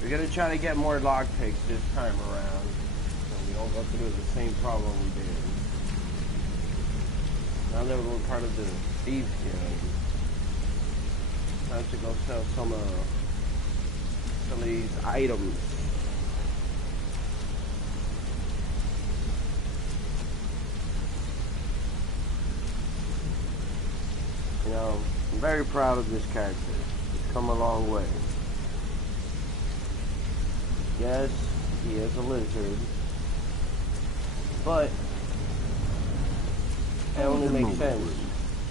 We're gonna try to get more lockpicks this time around, so we don't go through the same problem we did. Now that we're part of the Thieves Guild, time to go sell some of these items. You know, I'm very proud of this character. He's come a long way. Yes, he is a lizard, but it only makes sense.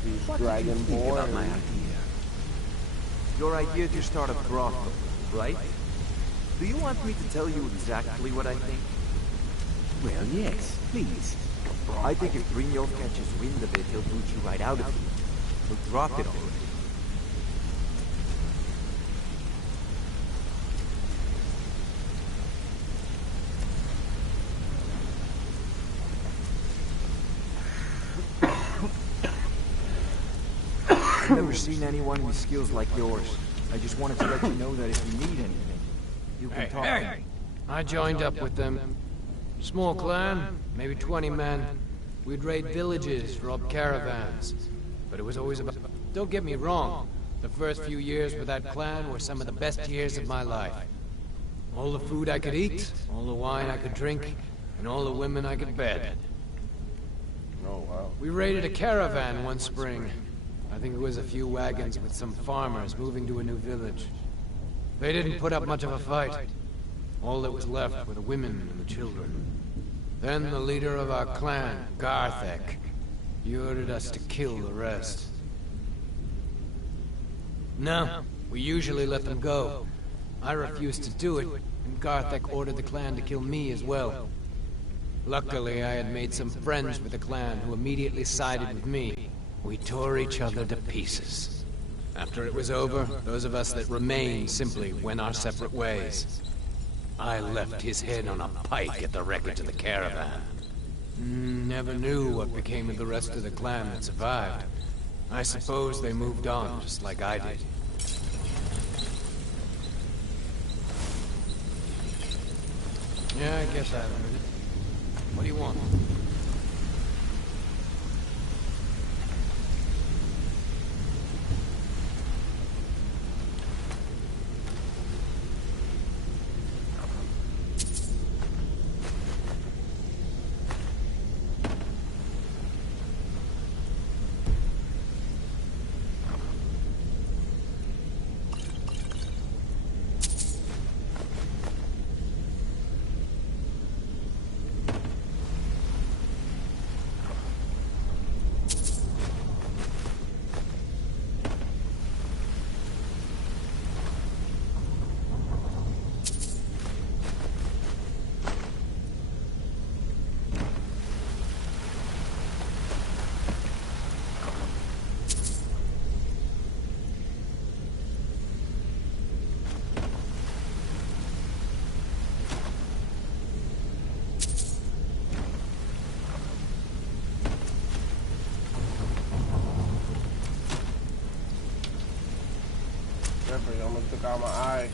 He's dragonborn. About my idea. Your idea to start a brothel, right? Do you want me to tell you exactly what I think? Well, yes, please. I think if Brynjolf catches wind of it, he'll boot you right out of it. He'll drop it already. I've never seen anyone with skills like yours. I just wanted to let you know that if you need anything, you can talk to me. I joined up with them. Small clan, maybe 20 men. We'd raid villages, rob caravans. But it was always about... Don't get me wrong. The first few years with that clan were some of the best years of my life. All the food I could eat, all the wine I could drink, and all the women I could bed. Oh, wow. We raided a caravan one spring. I think it was a few wagons with some farmers moving to a new village. They didn't put up much of a fight. All that was left were the women and the children. Then the leader of our clan, Garthek, he ordered us to kill the rest. No, we usually let them go. I refused to do it, and Garthek ordered the clan to kill me as well. Luckily, I had made some friends with the clan who immediately sided with me. We tore each other to pieces. After it was over, those of us that remained simply went our separate ways. I left his head on a pike at the wreckage of the caravan. Never knew what became of the rest of the clan that survived. I suppose they moved on, just like I did. Yeah, I guess I have a minute. What do you want? Jeffrey almost took out my eye.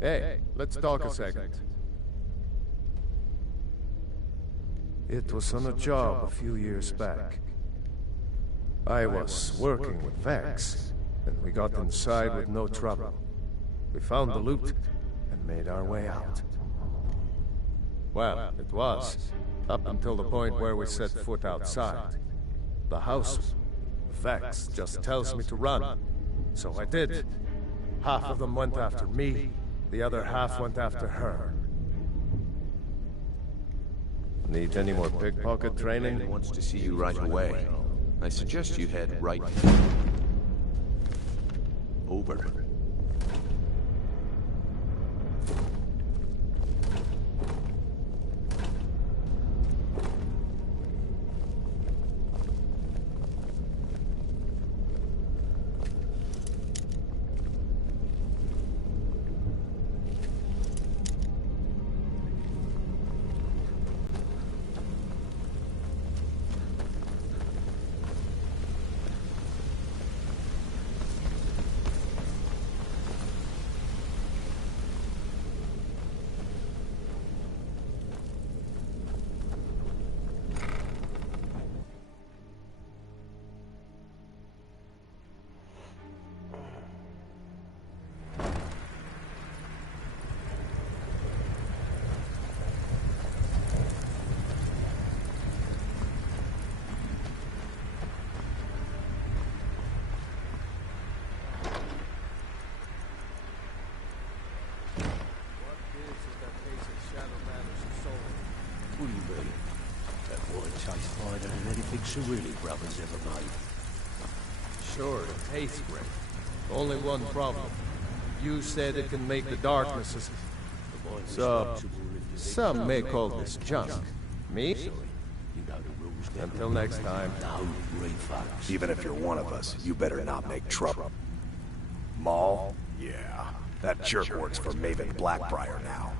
Hey, let's talk a second. It was on a job a few years back. I was working with Vex, and we got inside with no trouble. We found the loot and made our way out. Well, it was, up until the point where we set foot outside. The house, Vex just tells me to run, so I did. Half of them went after me, the other half went after her. Need any more pickpocket training? Wants to see you right away. I suggest you head right over. So really brothers ever made. Sure, it tastes great. Only one problem. You said it can make the darknesses. So, some may call this junk. Me? You know the rules. Until next time. No refunds. Even if you're one of us, you better not make trouble. Maul? Yeah. That jerk works for Maven Blackbriar now.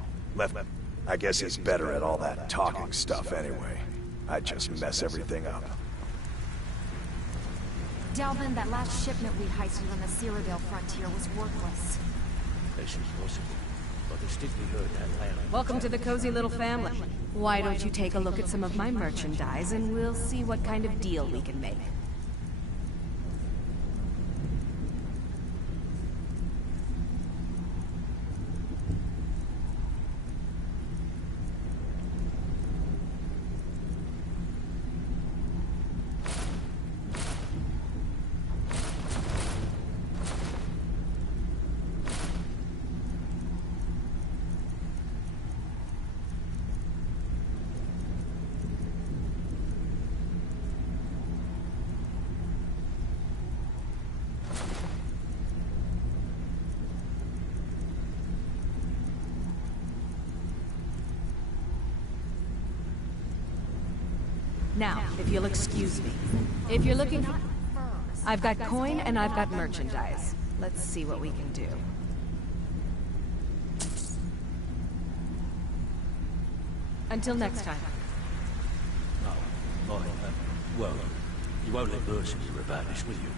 I guess he's better at all that talking stuff anyway. I'd just mess everything up. Delvin, that last shipment we heisted on the Cyrodiil frontier was worthless. This is possible. But I distinctly heard that loud. Welcome to the cozy little family. Why don't you take a look at some of my merchandise and we'll see what kind of deal we can make. Now, if you'll excuse me. If you're looking... I've got coin and I've got merchandise. Let's see what we can do. Until next time. Oh, fine. Well, you won't let Mercy hear about this, will you?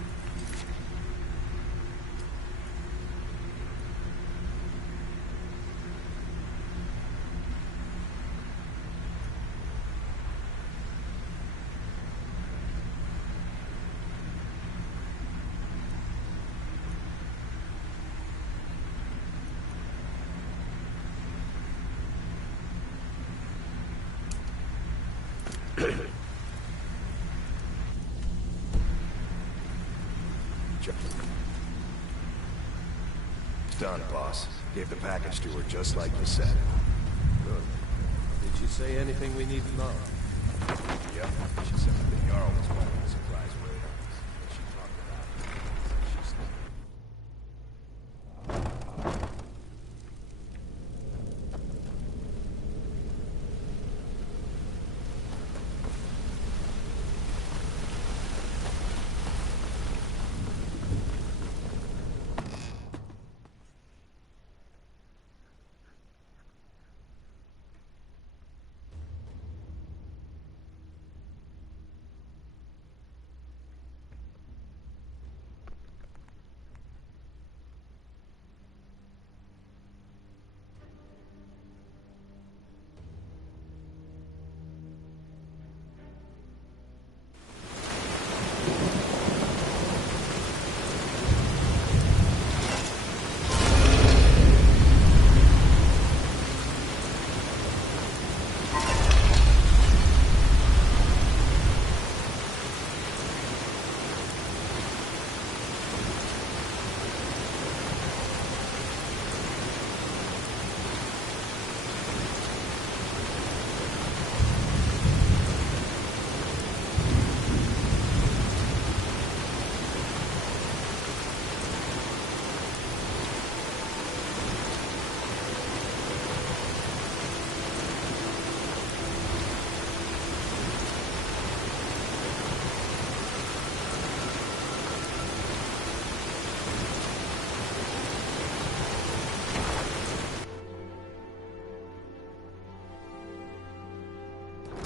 Done, boss. Gave the package to her just like you said. Good. Did she say anything we need to know? Yep. She said that the Jarl was planning a surprise raid on us. She talked about it. She's...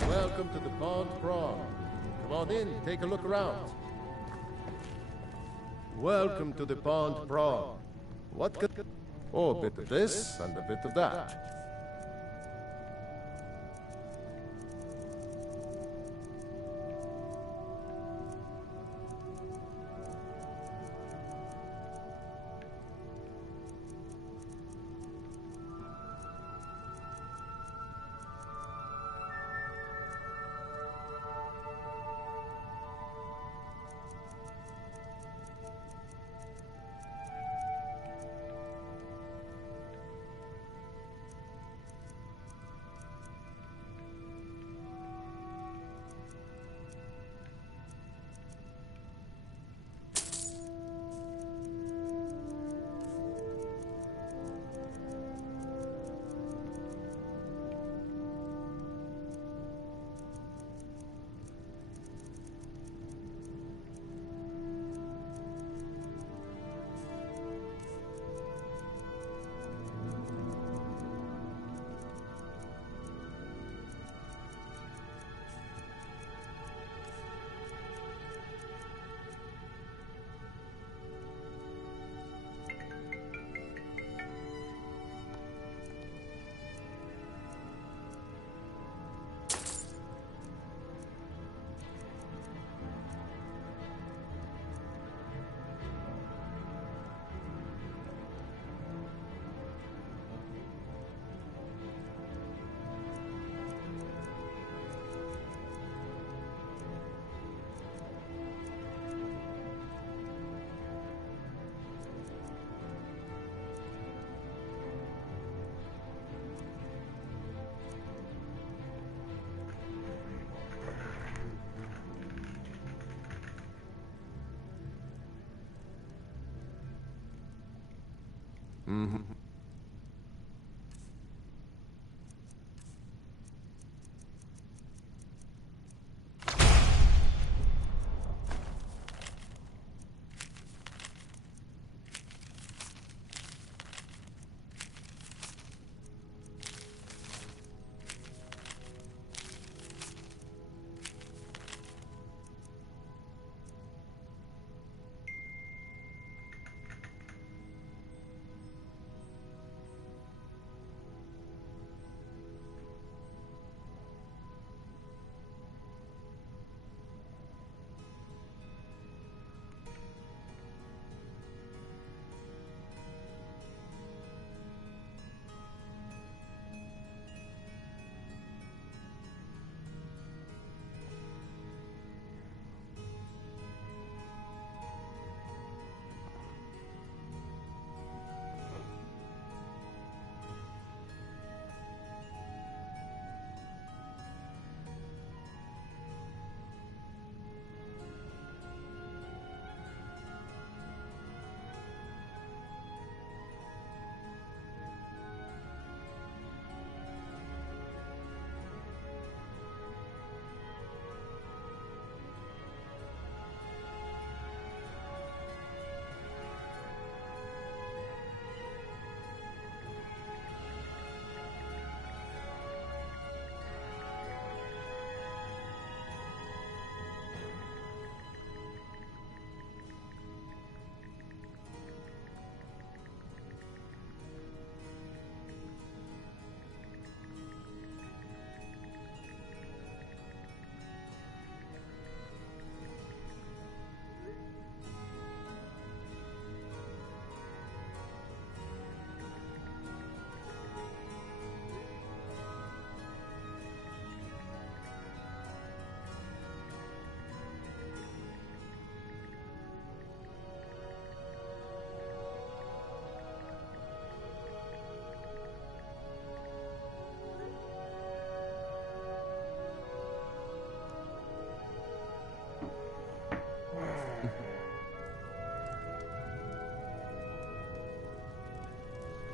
Welcome to the Pond Prawn. Come on in, take a look around. Welcome to the Pond Prawn. What could... Oh, a bit of this and a bit of that.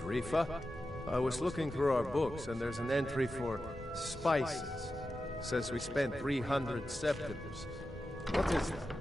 Rifa? I was looking through our books, and there's an entry for spices. Says we spent 300 septims. What is that?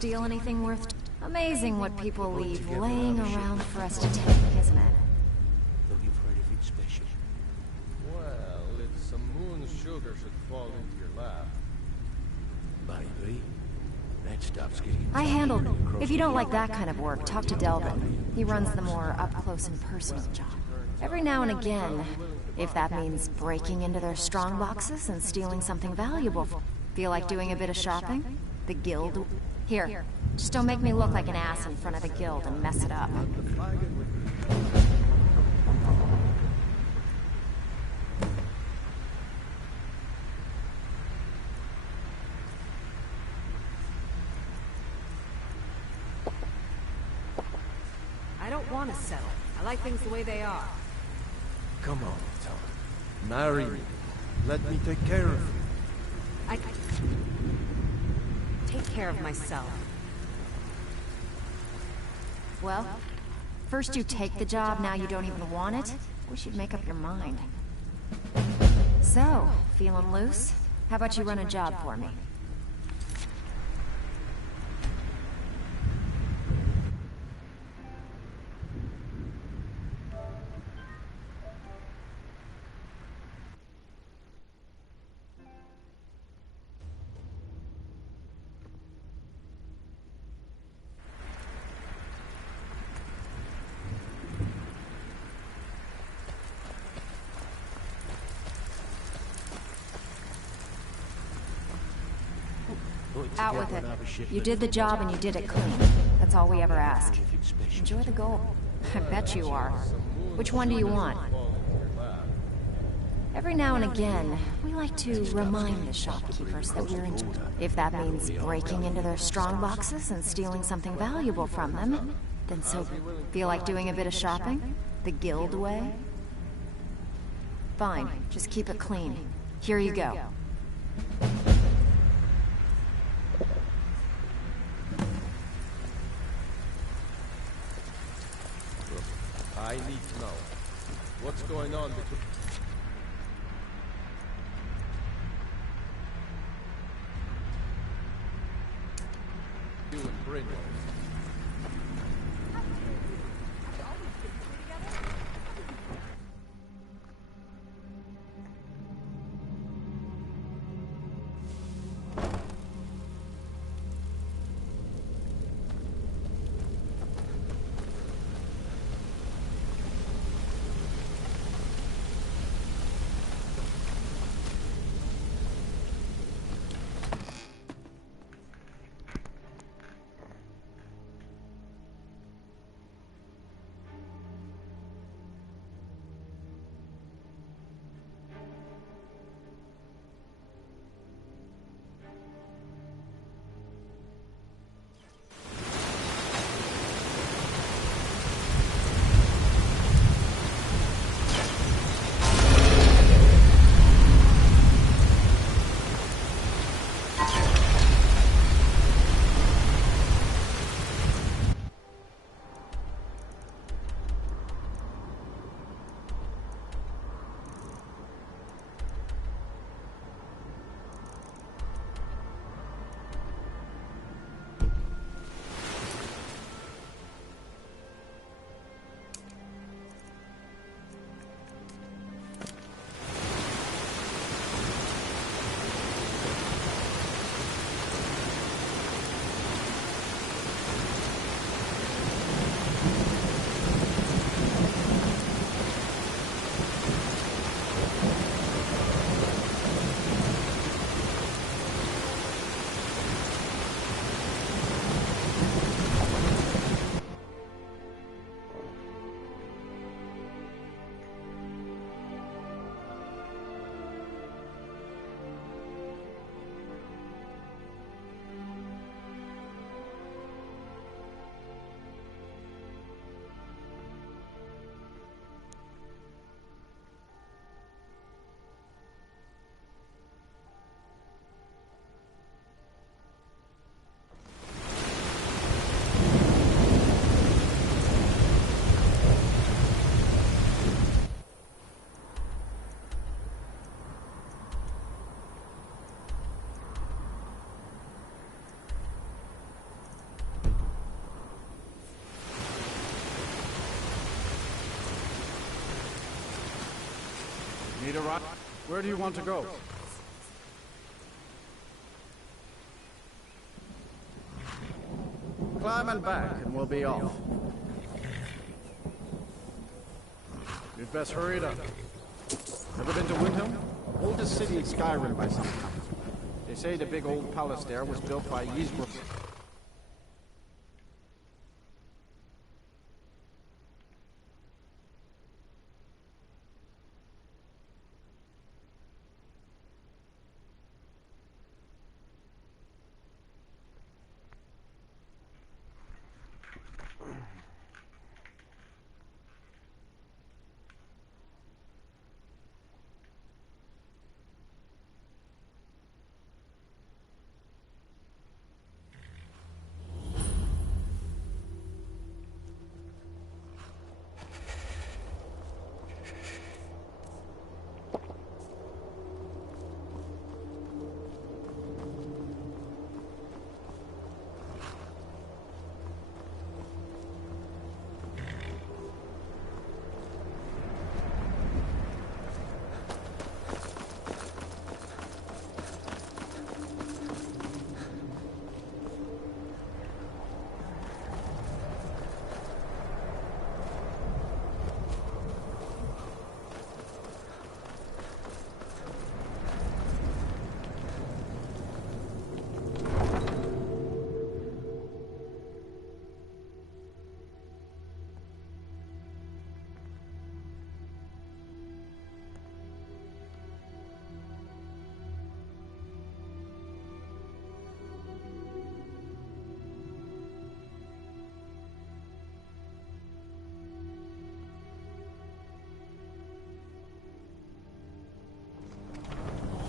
steal anything worth... Amazing what people leave laying around for us to take, isn't it? Looking for anything special? Well, if some moon sugar should fall into your lap. Maybe. That stuff's getting... I handled it. If you don't like that kind of work, talk to Delvin. He runs the more up-close and personal job. Every now and again, if that means breaking into their strong boxes and stealing something valuable. Feel like doing a bit of shopping? The guild? Here, just don't make me look like an ass in front of the guild and mess it up. I don't want to settle. I like things the way they are. Come on, Tom. Marry me. Let me take care of you. I take care of myself. Well, first you take the job, now you don't even want it? Wish you'd make up your mind. So, feeling loose? How about you run a job for me? Out with it. You did the job and you did it clean. That's all we ever ask. Enjoy the gold. I bet you are. Which one do you want? Every now and again, we like to remind the shopkeepers that we're in... If that means breaking into their strong boxes and stealing something valuable from them, then so... Feel like doing a bit of shopping? The guild way? Fine, just keep it clean. Here you go. I need to know. What's going on between... you and Brynjolf? Where do you want to go? Climb and back, and we'll be off. You'd best hurry it up. Ever been to Windhelm? Oldest city in Skyrim by some count. They say the big old palace there was built by Ysbrook.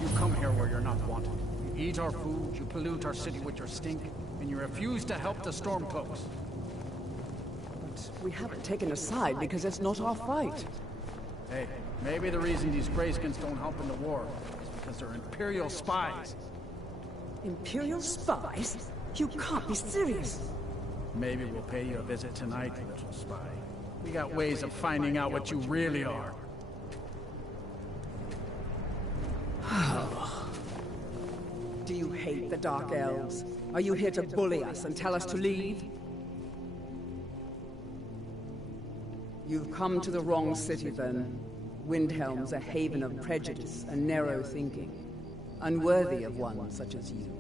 You come here where you're not wanted. You eat our food, you pollute our city with your stink, and you refuse to help the Stormcloaks. But we haven't taken a side because it's not our fight. Hey, maybe the reason these Greyskins don't help in the war is because they're Imperial spies. Imperial spies? You can't be serious. Maybe we'll pay you a visit tonight, little spy. We got ways of finding out what you really are. Do you hate the Dark Elves? Are you here to bully us and tell us to leave? You've come to the wrong city, then. Windhelm's a haven of prejudice and narrow thinking, unworthy of one such as you.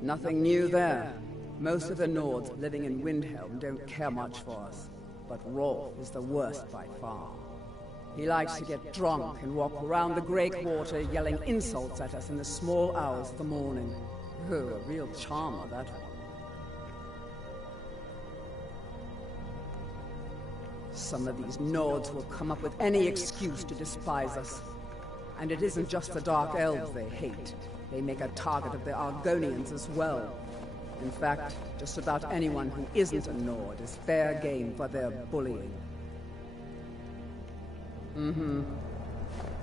Nothing new there. Most of the Nords living in Windhelm don't care much for us, but Rolf is the worst by far. He likes to get drunk and walk around the Grey Quarter yelling insults at us in the small hours of the morning. Oh, a real charmer, that one. Some of these Nords will come up with any excuse to despise us. And it isn't just the Dark Elves they hate. They make a target of the Argonians as well. In fact, just about anyone who isn't a Nord is fair game for their bullying.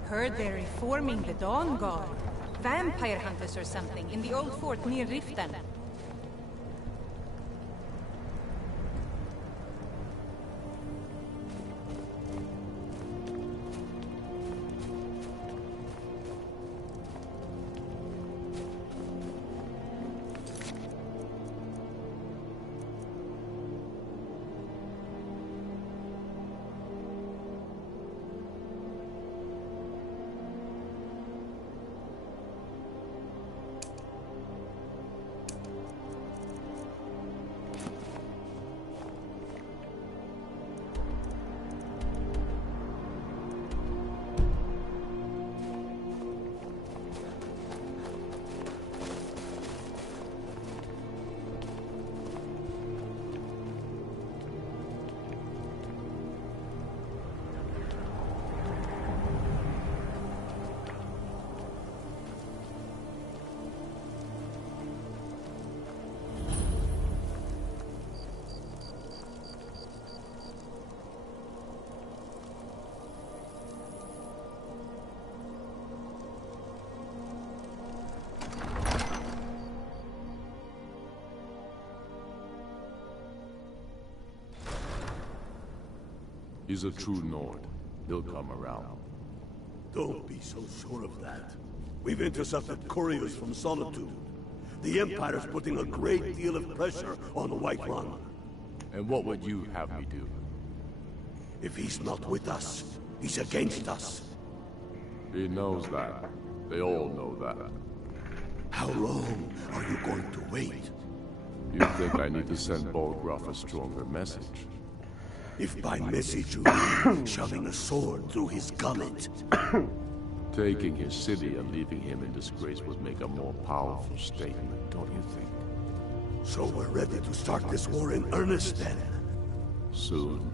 Heard they're reforming the Dawn Guard. Vampire hunters or something in the old fort near Riften. He's a true Nord. He'll come around. Don't be so sure of that. We've intercepted couriers from Solitude. The Empire's putting a great deal of pressure on the White Run. And what would you have me do? If he's not with us, he's against us. He knows that. They all know that. How long are you going to wait? You think I need to send Bolgraf a stronger message? If by message you mean shoving a sword through his gullet. Taking his city and leaving him in disgrace would make a more powerful statement, don't you think? So we're ready to start this war in earnest then? Soon.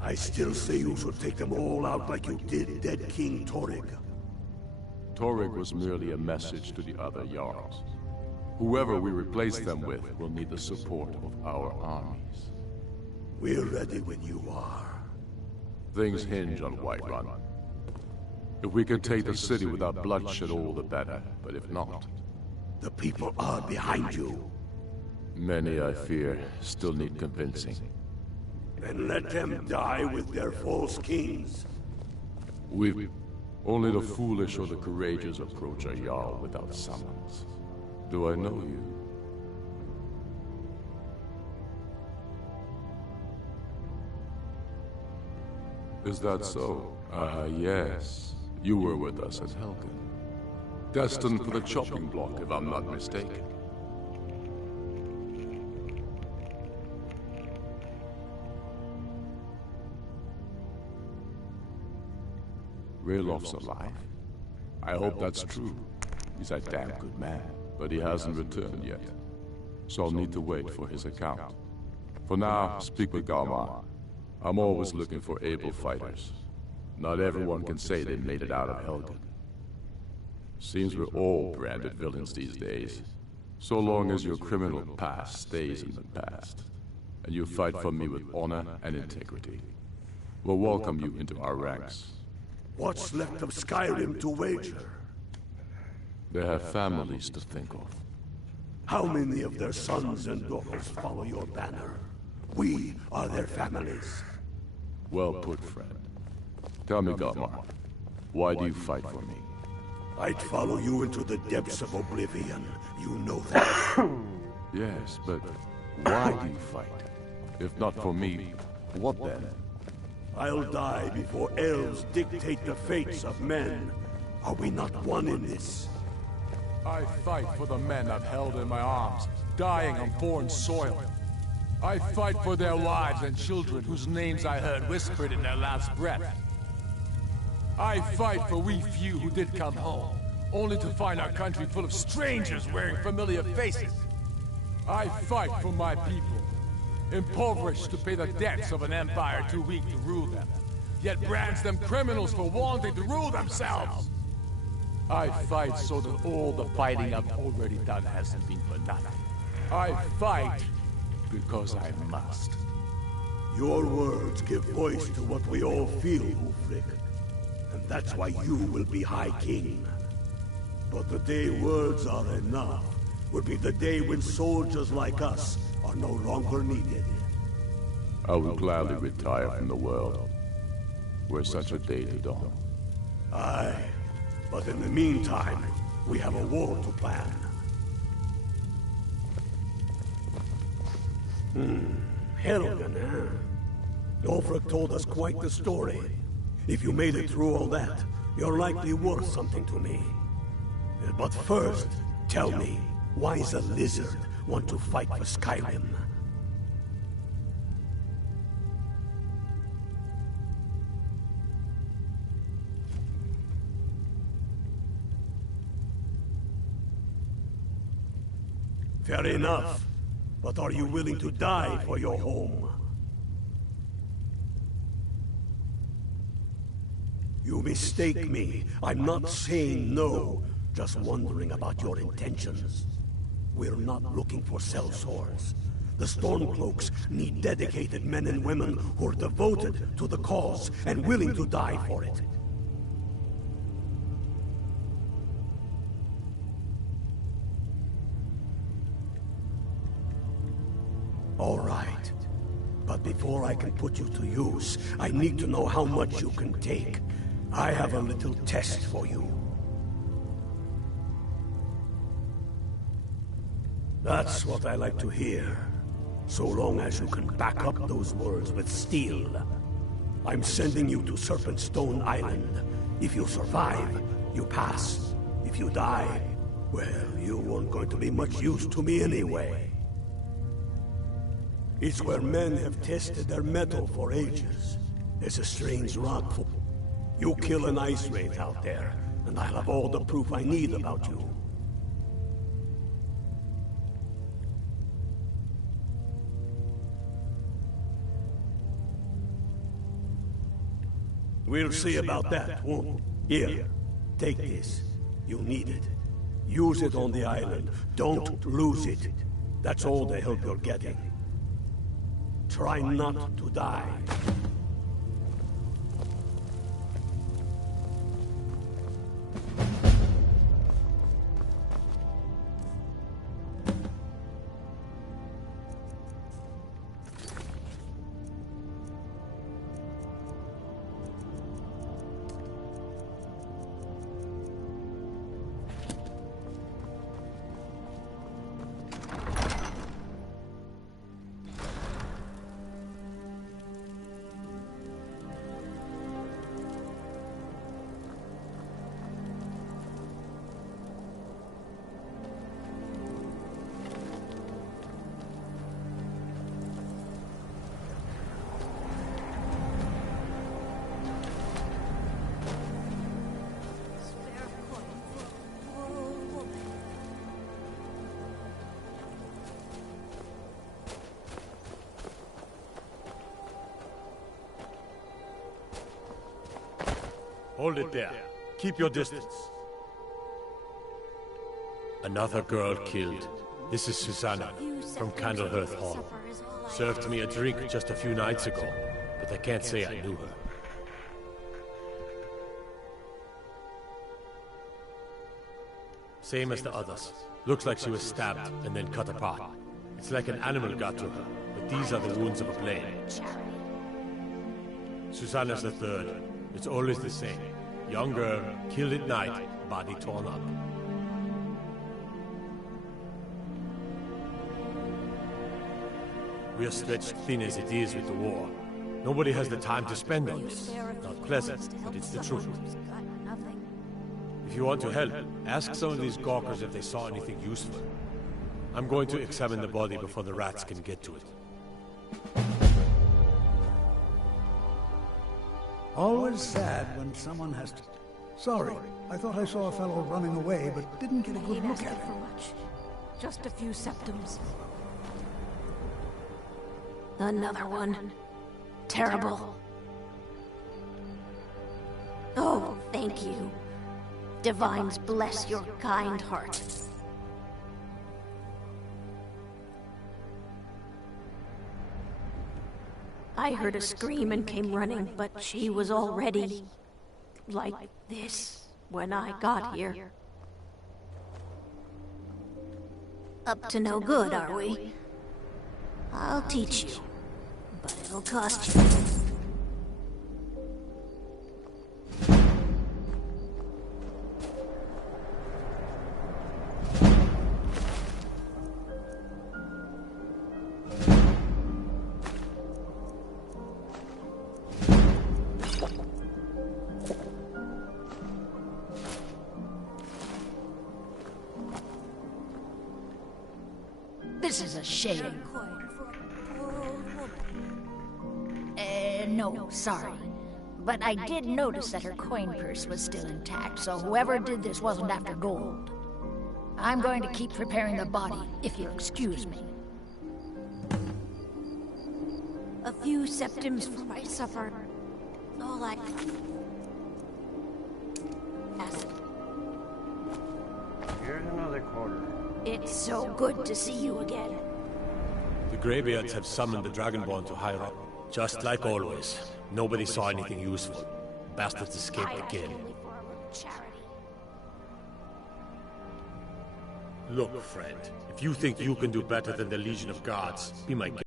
I still say you should take them all out like you did dead King Torrig. Torrig was merely a message to the other Jarls. Whoever we replace them with will need the support of our armies. We're ready when you are. Things hinge on Whiterun. If we can take the city without bloodshed, all the better. But if not... The people are behind you. Many, I fear, still need convincing. Then let them die with their false kings. Only the foolish or the courageous approach a Jarl without summons. Do I know you? Is that so? Yes. You were with us at Helgen. Destined for the chopping block, if I'm not mistaken. Raylof's alive? I hope that's true. He's a damn good man, but he hasn't returned yet. So I'll need to wait for his account. For now, speak with Galmar. I'm always looking for able fighters. Not everyone can say they made it out of Helgen. Seems we're all branded villains these days. So long as your criminal past stays in the past. And you fight for me with honor and integrity. We'll welcome you into our ranks. What's left of Skyrim to wager? They have families to think of. How many of their sons and daughters follow your banner? We are their families. Well put, friend. Tell me, Galmar, why do you fight for me? I'd follow you into the depths of oblivion. You know that. Yes, but why do you fight? If not for me, what then? I'll die before elves dictate the fates of men. Are we not one in this? I fight for the men I've held in my arms, dying on foreign soil. I fight for their wives and children whose names I heard whispered in their last breath. I fight for we few who did come home, only to find our country full of strangers wearing familiar faces. I fight for my people, impoverished to pay the debts of an empire too weak to rule them, yet brands them criminals for wanting to rule themselves. I fight so that all the fighting I've already done hasn't been for nothing. I fight because I must. Your words give voice to what we all feel, Ulfric. And that's why you will be High King. But the day words are enough will be the day when soldiers like us are no longer needed. I will gladly retire from the world, were such a day to dawn. Aye, but in the meantime, we have a war to plan. Helgen, huh? Ulfric told us quite the story. If you made it through all that, you're likely worth something to me. But first, tell me, why does a lizard want to fight for Skyrim? Fair enough. But are you willing to die for your home? You mistake me. I'm not saying no, just wondering about your intentions. We're not looking for sellswords. The Stormcloaks need dedicated men and women who are devoted to the cause and willing to die for it. All right. But before I can put you to use, I need to know how much you can take. I have a little test for you. That's what I like to hear. So long as you can back up those words with steel. I'm sending you to Serpent Stone Island. If you survive, you pass. If you die, well, you weren't going to be much use to me anyway. It's where men have tested their metal for ages. There's a strange rock for... You kill an ice wraith out there, and I'll have all the proof I need about you. We'll see about that, won't we? Here, take this. You need it. Use it on the island. Don't lose it. That's all the help you're getting. Try not to die. Hold it there. Keep your distance. Another girl killed. This is Susanna, from Candlehearth Hall. Served me a drink just a few nights ago, but I can't say I knew her. Same as the others. Looks like she was stabbed and then cut apart. It's like an animal got to her, but these are the wounds of a blade. Susanna's the third. It's always the same. Young girl, killed at night, body torn up. We are stretched thin as it is with the war. Nobody has the time to spend on this. Not pleasant, but it's the truth. If you want to help, ask some of these gawkers if they saw anything useful. I'm going to examine the body before the rats can get to it. Always sad when someone has to... Sorry, I thought I saw a fellow running away, but didn't get a good look at him. Just a few septums. Another one. Terrible. Oh, thank you. Divines bless your kind heart. I heard a scream and came running, but she was already like this when I got here. Up to no good, are we? I'll teach you, but it'll cost you. This is a shame. No, sorry. But I did notice that her coin purse was still intact, so whoever did this wasn't after gold. I'm going to keep preparing the body, if you'll excuse me. A few septums for my supper. All I... Acid. Here's another quarter. It's so good to see you again. The Greybeards have summoned the Dragonborn to higher up. Just like always. Nobody saw anything useful. Bastards escaped again. Look, friend. If you think you can do better than the Legion of Gods, be my guest.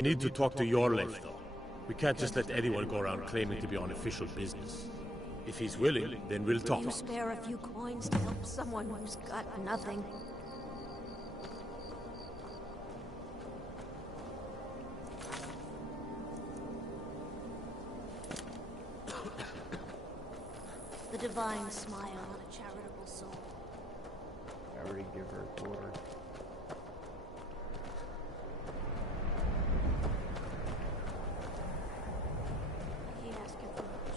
We need to talk to Yorleif, though. We can't just let anyone go around claiming to be on official business. If he's willing, then we'll talk. Will you spare a few coins to help someone who's got nothing? The divine smile on a charitable soul. I already give her a quarter. I ain't asking for much.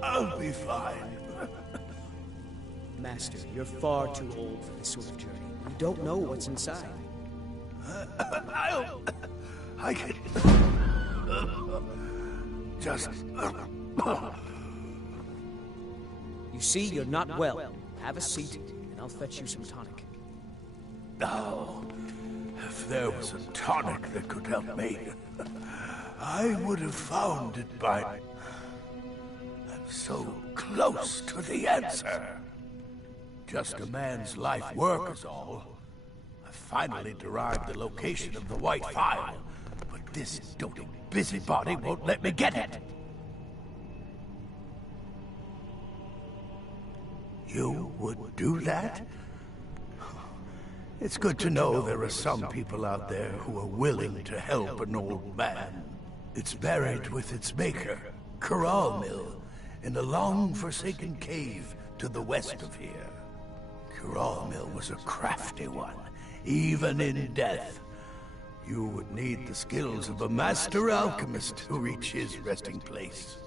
I'll be fine. Master, you're far too old for this sort of journey. You don't know what's inside. I can... Just... You see, you're not well. Have a seat, and I'll fetch you some tonic. Oh, if there was a tonic that could help me, I would have found it by... I'm so close to the answer. Just a man's life work is all. I finally derived the location of the White Phial, but this doting busybody won't let me get it. You would do that? It's good to know there are some people out there who are willing to help an old man. It's buried with its maker, Corral Mill, in a long-forsaken cave to the west of here. Corral Mill was a crafty one, even in death. You would need the skills of a master alchemist to reach his resting place.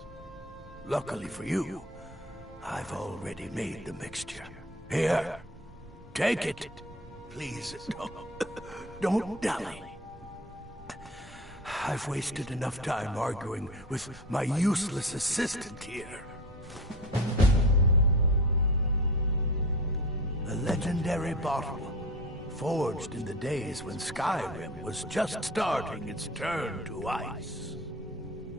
Luckily for you, I've already made the mixture. Here, take it. Please, don't dally. I've wasted enough time arguing with my useless assistant here. A legendary bottle, forged in the days when Skyrim was just starting its turn to ice.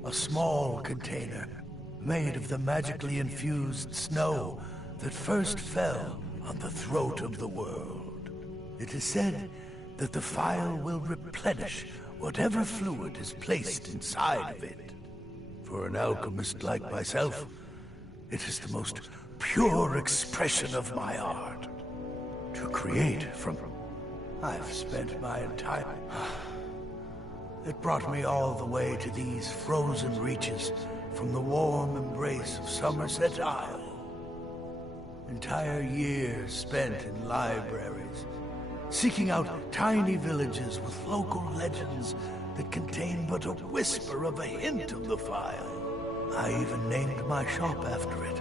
A small container, made of the magically infused snow that first fell on the throat of the world. It is said that the phial will replenish whatever fluid is placed inside of it. For an alchemist like myself, it is the most pure expression of my art. To create from... I've spent my entire... It brought me all the way to these frozen reaches from the warm embrace of Somerset Isle. Entire years spent in libraries, seeking out tiny villages with local legends that contain but a whisper of a hint of the phial. I even named my shop after it,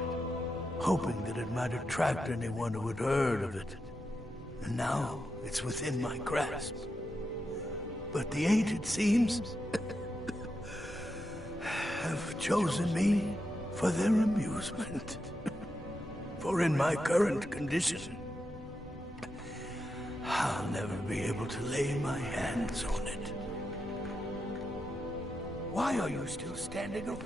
hoping that it might attract anyone who had heard of it. And now it's within my grasp. But the Eight, it seems, have chosen me for their amusement. For in my current condition, I'll never be able to lay my hands on it. Why are you still standing up?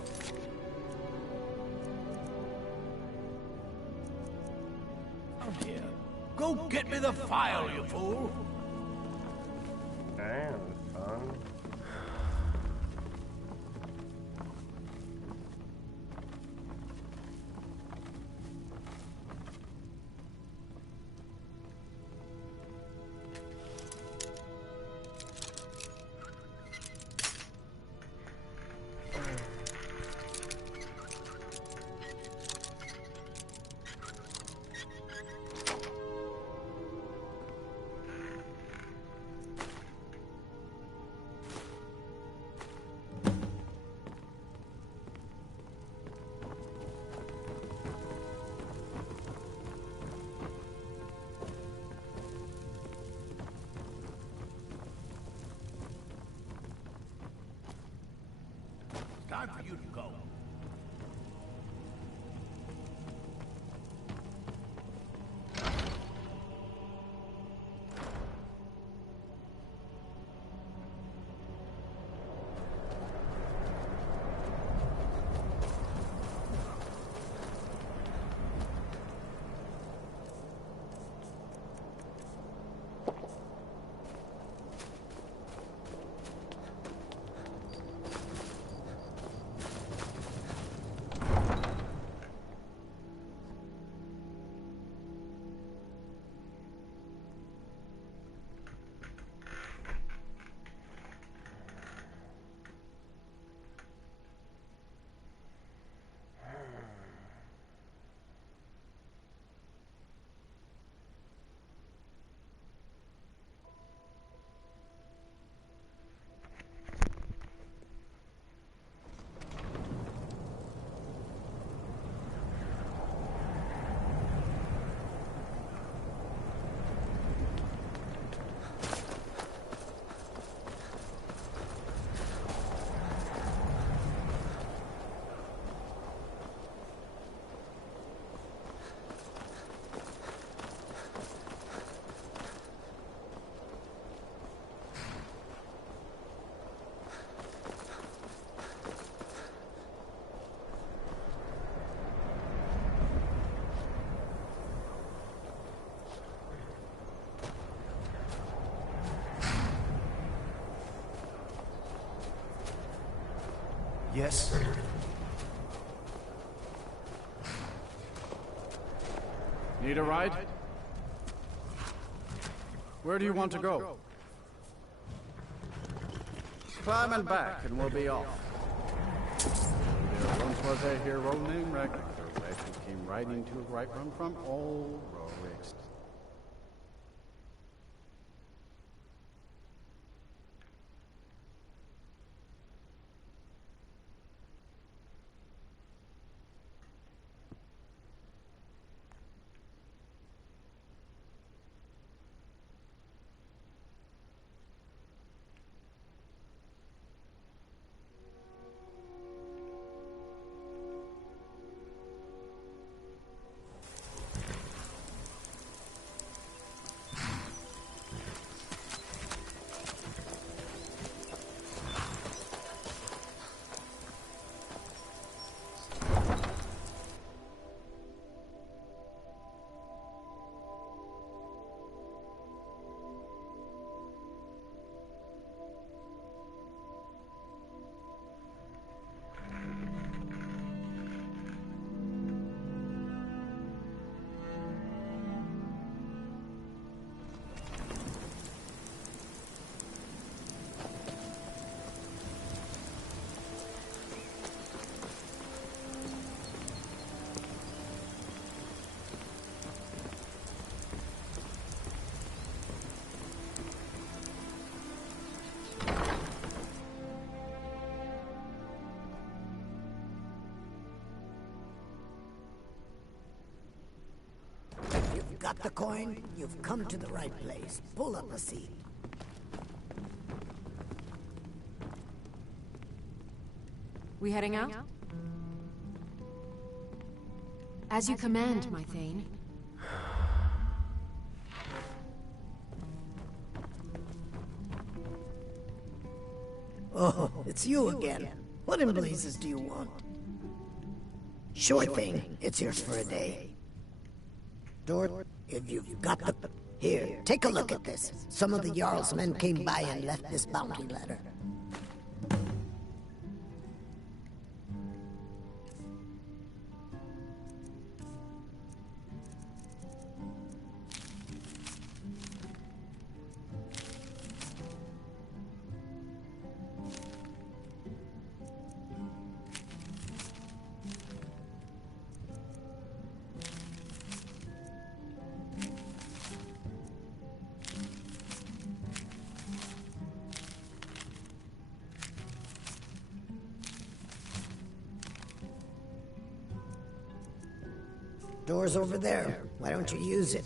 Come here. go get me the file, you fool! Damn, son. Time for you to go. Yes? Need a ride? Where do you want to go? Climb and back and we'll be off. There once was a hero named Ragnar, who came riding to a right run from old Rorix. Got the coin? You've come to the right place. Pull up a seat. We heading out? As you command, my Thane. Oh, it's you again. What in blazes do you want? Sure thing. It's yours for a day. Door, if you've got the... Here, take a look at this. Some of the Jarl's men came by and left this bounty letter. Door's over there. Why don't you use it?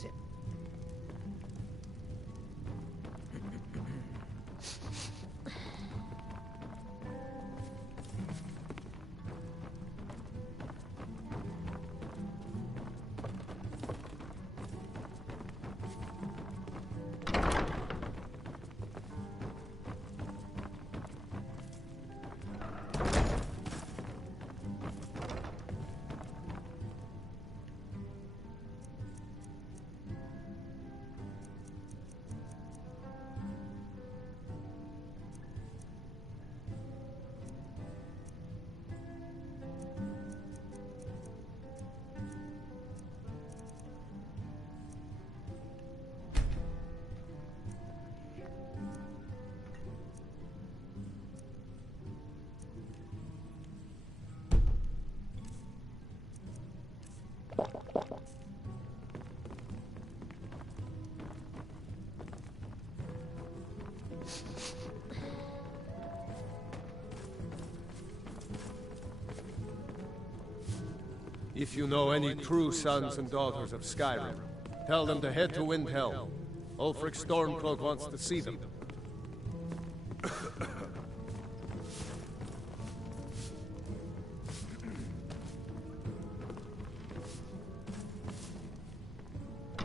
If you know any true sons and daughters of Skyrim, tell them to head to Windhelm. Ulfric Stormcloak wants to see them.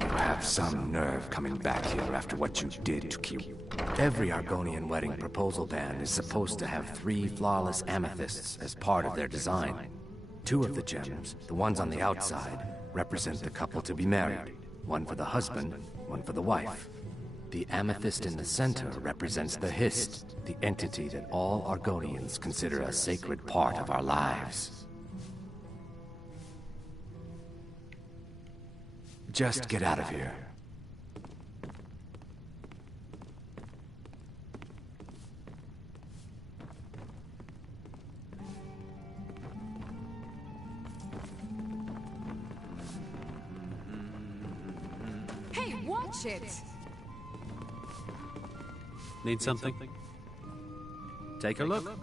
You have some nerve coming back here after what you did to Q. Every Argonian wedding proposal band is supposed to have 3 flawless amethysts as part of their design. 2 of the gems, the ones on the outside, represent the couple to be married. One for the husband, one for the wife. The amethyst in the center represents the Hist, the entity that all Argonians consider a sacred part of our lives. Just get out of here. Watch it! Need something? Take a look.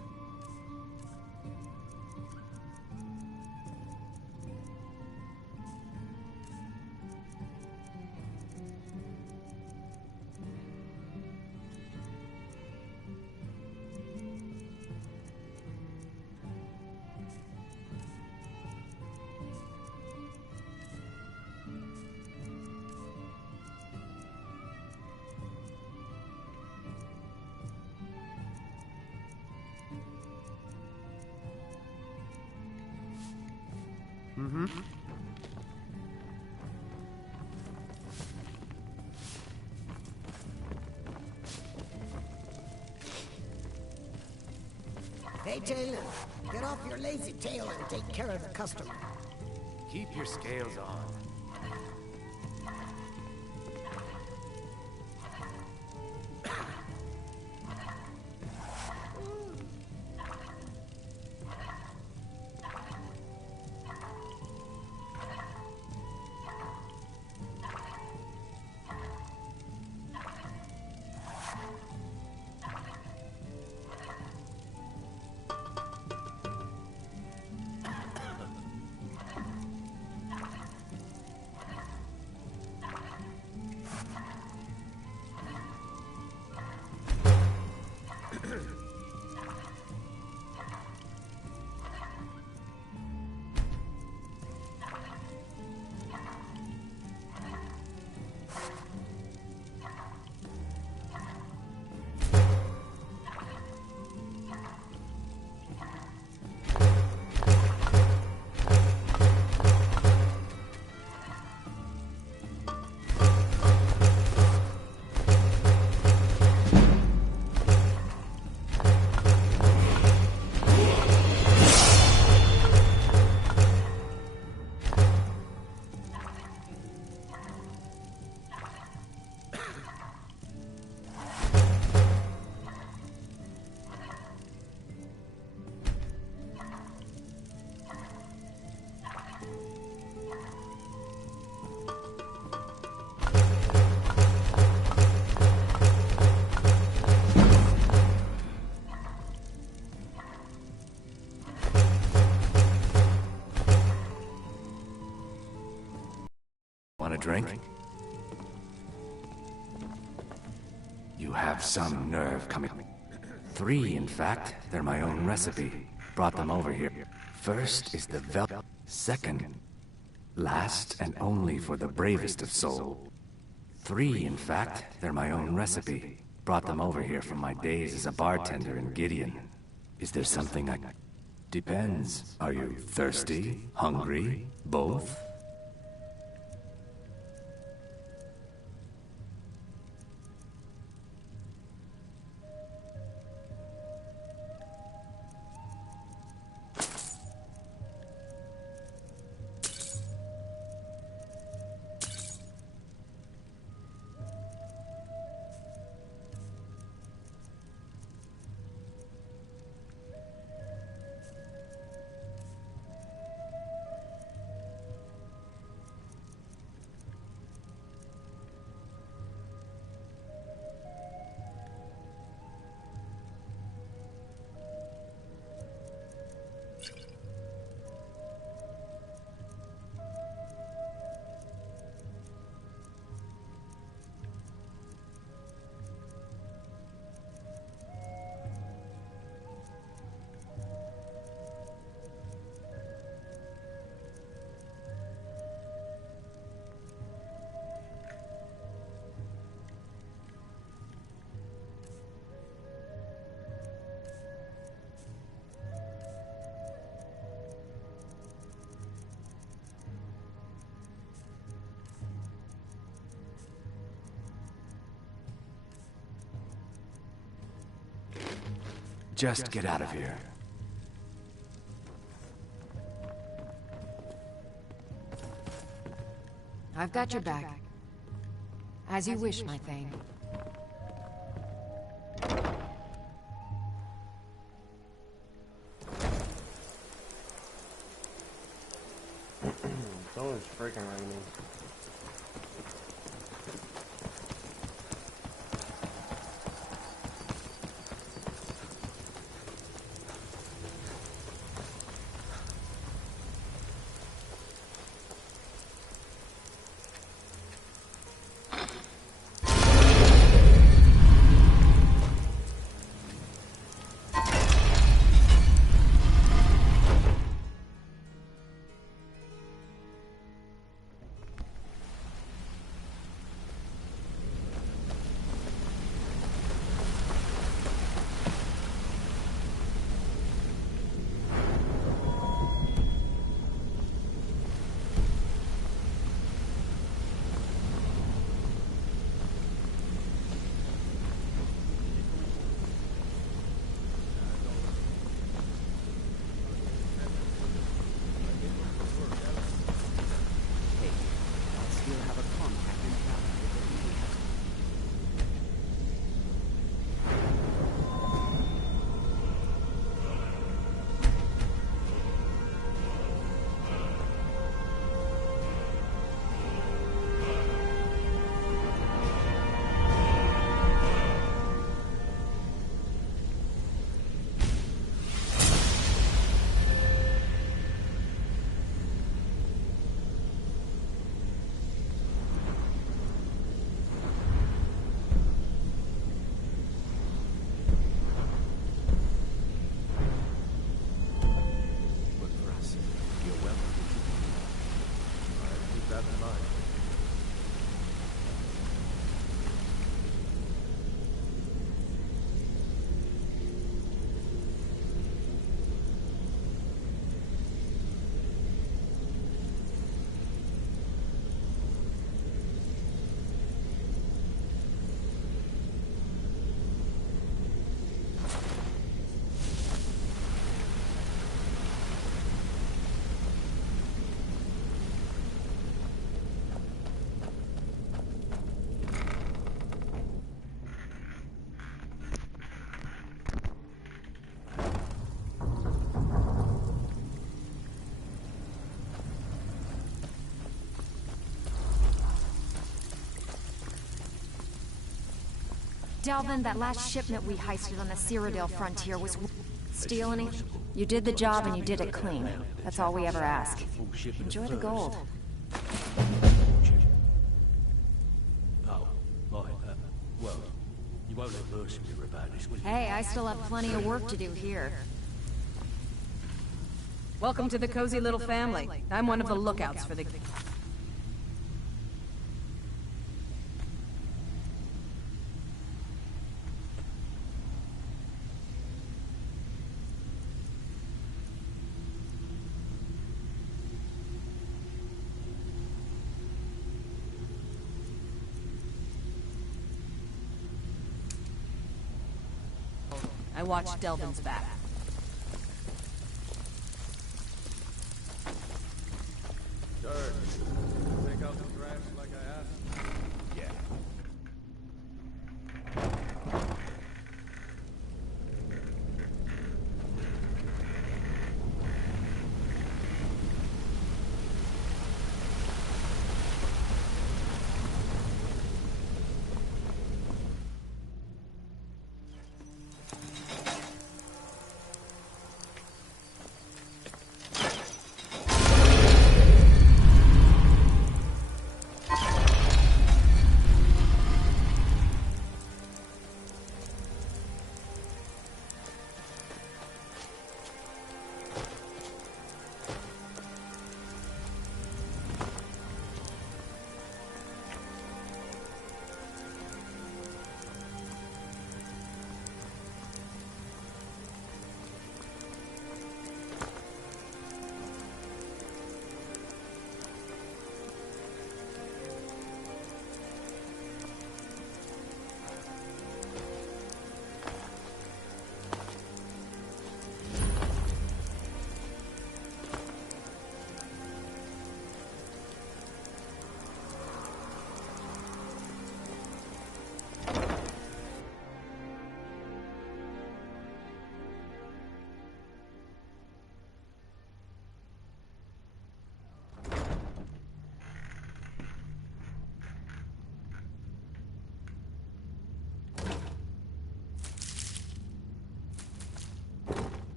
Mm-hmm. Hey, Taylor, get off your lazy tail and take care of the customer. Keep your scales on. drink? You have some nerve coming. 3, in fact. They're my own recipe. Brought them over here. First is the second. Last and only for the bravest of soul. 3, in fact. They're my own recipe. Brought them over here from my days as a bartender in Gideon. Is there something I... Depends. Are you thirsty? Hungry? Both? Just get out of here. I've got your back. As you wish, my Thane. Someone's freaking raining. Delvin, that last shipment we heisted on the Cyrodiil frontier was... Steal any? You did the job and you did it clean. That's all we ever ask. Enjoy the gold. mercenary about this, will you? Hey, I still have plenty of work to do here. Welcome to the cozy little family. I'm one of the lookouts for the... I watched Delvin's back. Dirt. Take out the trash like I asked? Yeah.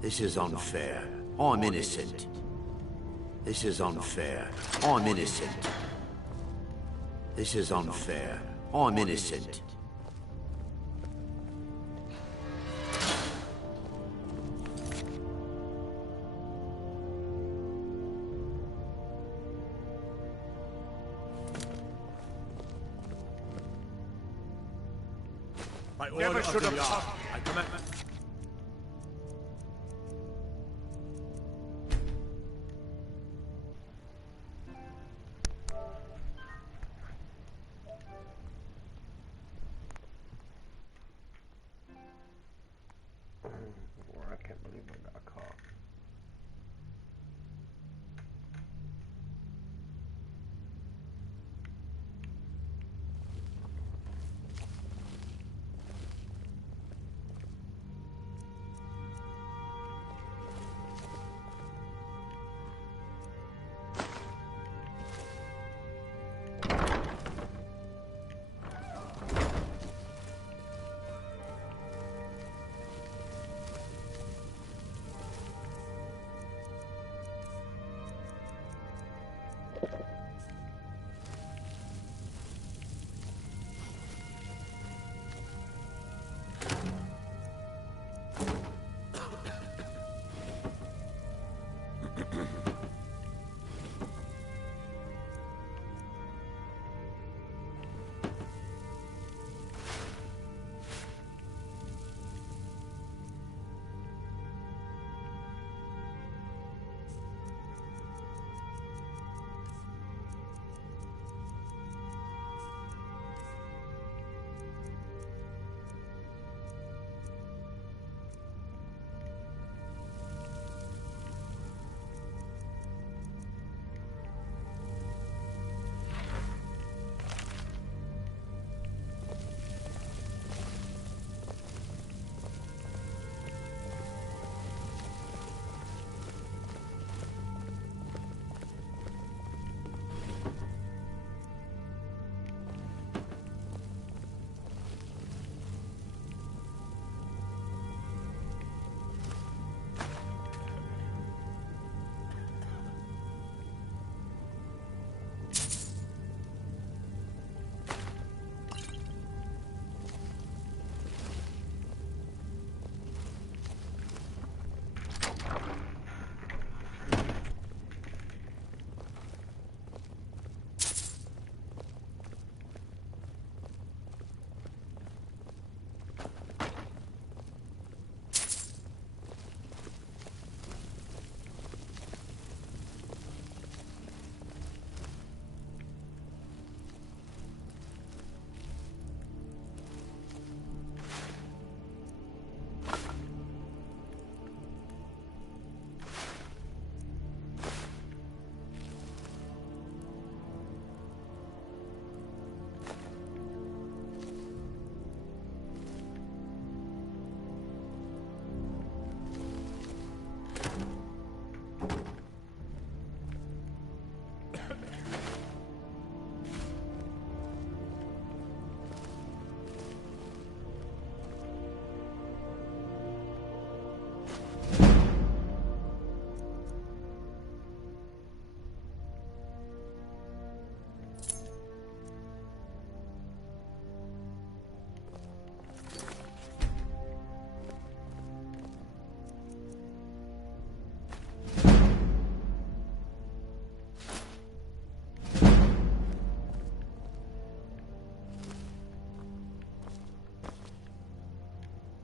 This is unfair. I'm innocent. This is unfair. I'm innocent. This is unfair. I'm innocent. By order of the Jarl, I command... I can't believe I got caught.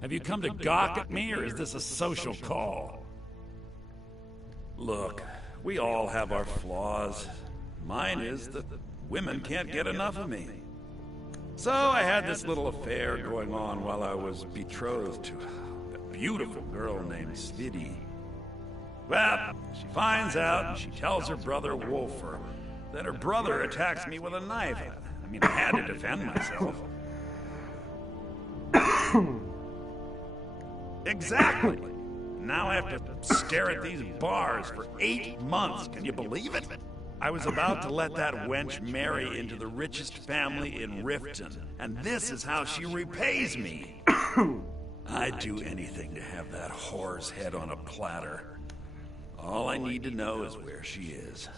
Have you come to gawk at me, or is this a social call? Look, we all have our flaws. Mine is that women can't get enough of me. So I had this little affair going on while I was betrothed to a beautiful girl named Svidi. Well, she finds out and she tells her brother Wolfer that her brother attacks me with a knife. I mean, I had to defend myself. Exactly. Now I have to stare at these bars for 8 months. Can you believe it? I was about to let that wench marry into the richest family in Riften, and this is how she repays me. I'd do anything to have that whore's head on a platter. All I need to know is where she is.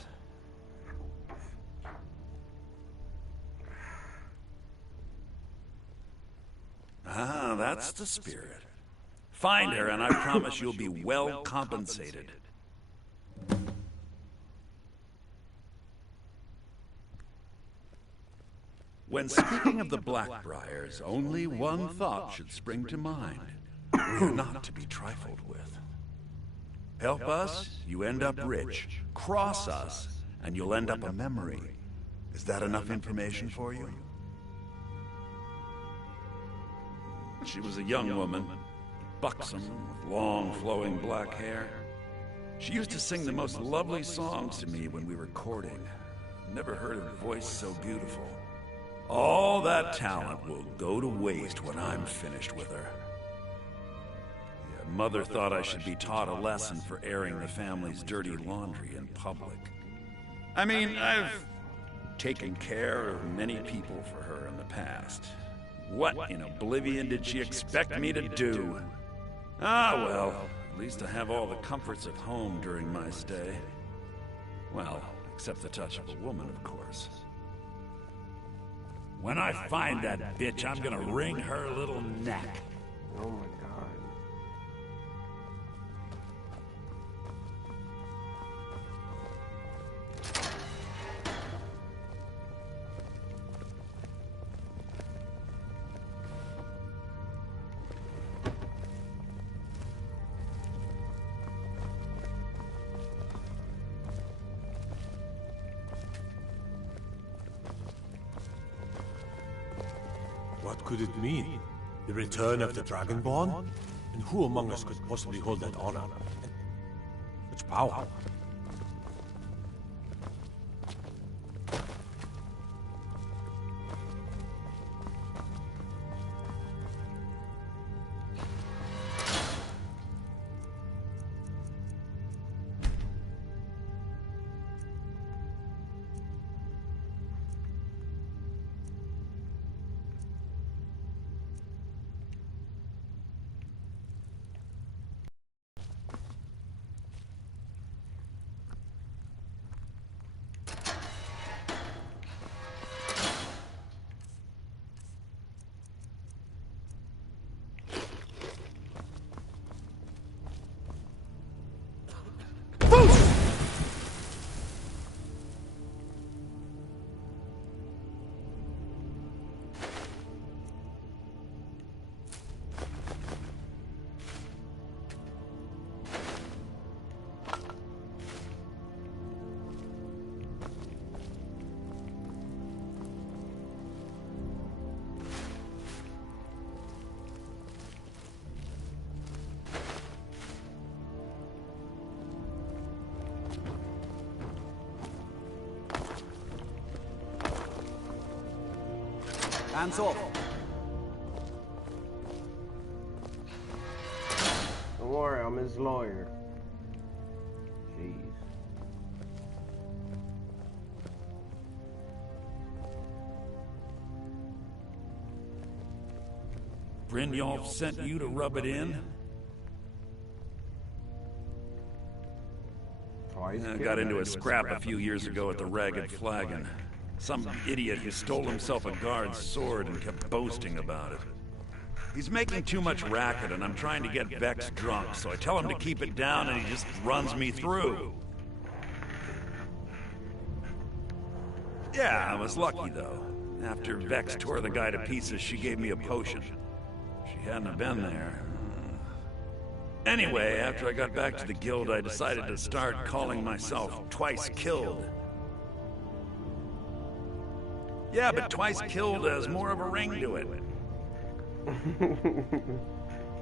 Ah, that's the spirit. Find her, and I promise you'll be well compensated. When speaking of the Blackbriars, only one thought should spring to mind. We're not to be trifled with. Help us, you end up rich. Cross us, and you'll end up a memory. Is that enough information for you? She was a young woman, buxom, with long, flowing black hair. She used to sing the most lovely songs to me when we were courting. Never heard a voice so beautiful. All that talent will go to waste when I'm finished with her. Yeah, Mother thought I should be taught a lesson for airing the family's dirty laundry in public. I mean, I've taken care of many people for her in the past. What in oblivion did she expect me to do? Ah, well, at least I have all the comforts of home during my stay. Well, except the touch of a woman, of course. When I find that bitch, I'm gonna wring her little neck. Oh my god. What could it mean? The return of the Dragonborn? And who among us could possibly hold that honor? And such power? Hands off. Don't worry, I'm his lawyer. Jeez. Brynjolf sent you to rub it in? I got into a scrap a few years ago at the Ragged Flagon. Some idiot who stole himself a guard's sword and kept boasting about it. He's making too much racket, and I'm trying to get Vex drunk, so I tell him to keep it down, and he just runs me through. Yeah, I was lucky, though. After Vex tore the guy to pieces, she gave me a potion. If she hadn't have been there... Anyway, after I got back to the guild, I decided to start calling myself Twice Killed. Yeah, but Twice Killed has more of a ring to it.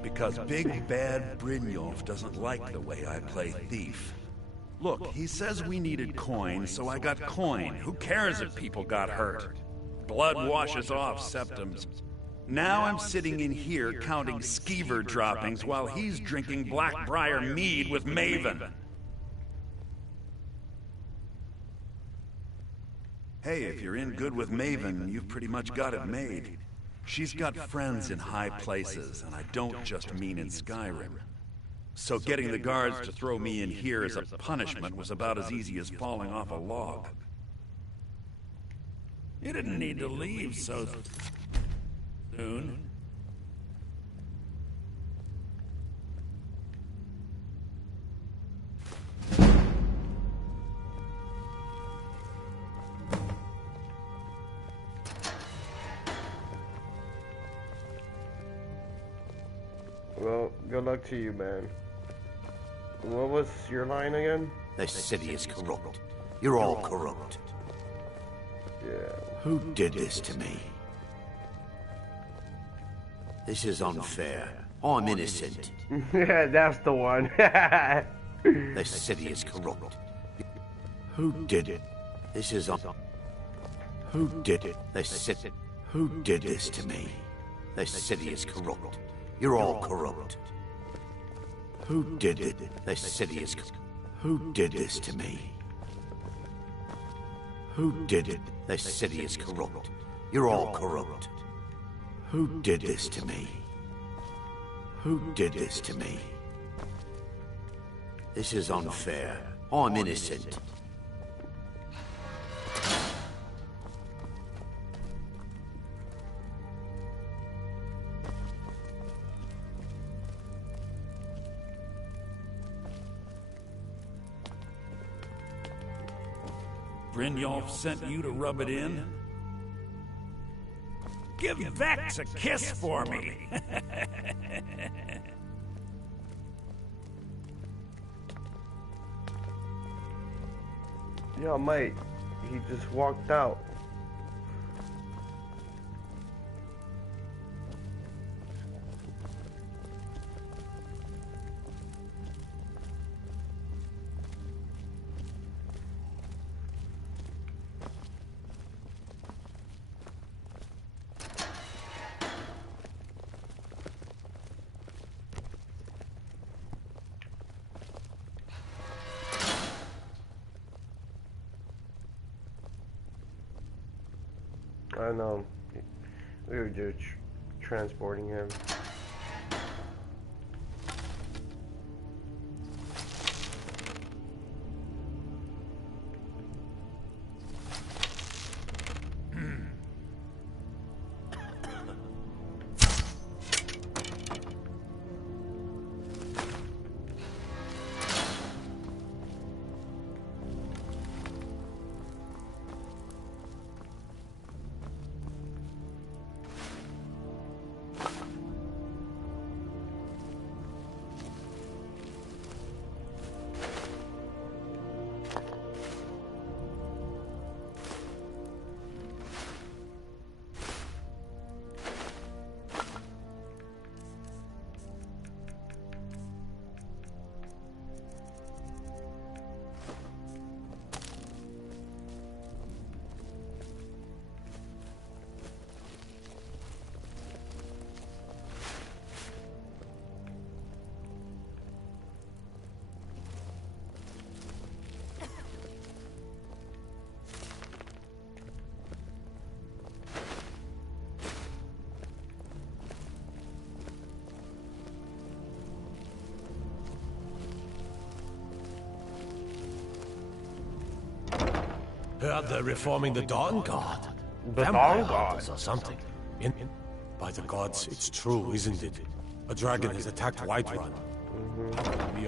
Because Big Bad Brynjolf doesn't like the way I play thief. Look, he says we needed coin, so I got coin. Who cares if people got hurt? Blood washes off septums. Now I'm sitting in here counting skeever droppings while he's drinking Blackbriar mead with Maven. Hey, if you're in good with Maven, you've pretty much got it made. She's got friends in high places, and I don't just mean in Skyrim. So getting the guards to throw me in here as a punishment was about as easy as falling off a log. You didn't need to leave so soon. Well, good luck to you, man. What was your line again? This city is corrupt. You're all corrupt. Yeah. Who did this to me? This is unfair. I'm innocent. Yeah, that's the one. This city is corrupt. Who did it? This is Who did it? This city. Who did this to me? This city is corrupt. You're all corrupt. Who did it? This city is... Who did this to me? Who did it? This city is corrupt. You're all corrupt. Who did this to me? Who did this to me? This is unfair. I'm innocent. Brynjolf sent you to rub it in? Give Vex a kiss for me! Yo, mate, he just walked out. I know. We were just transporting him. Heard they're reforming the Dawn Guard. The Vampire Dawn Guard? hunters or something. By the gods, it's true, isn't it? A dragon has attacked Whiterun. How can we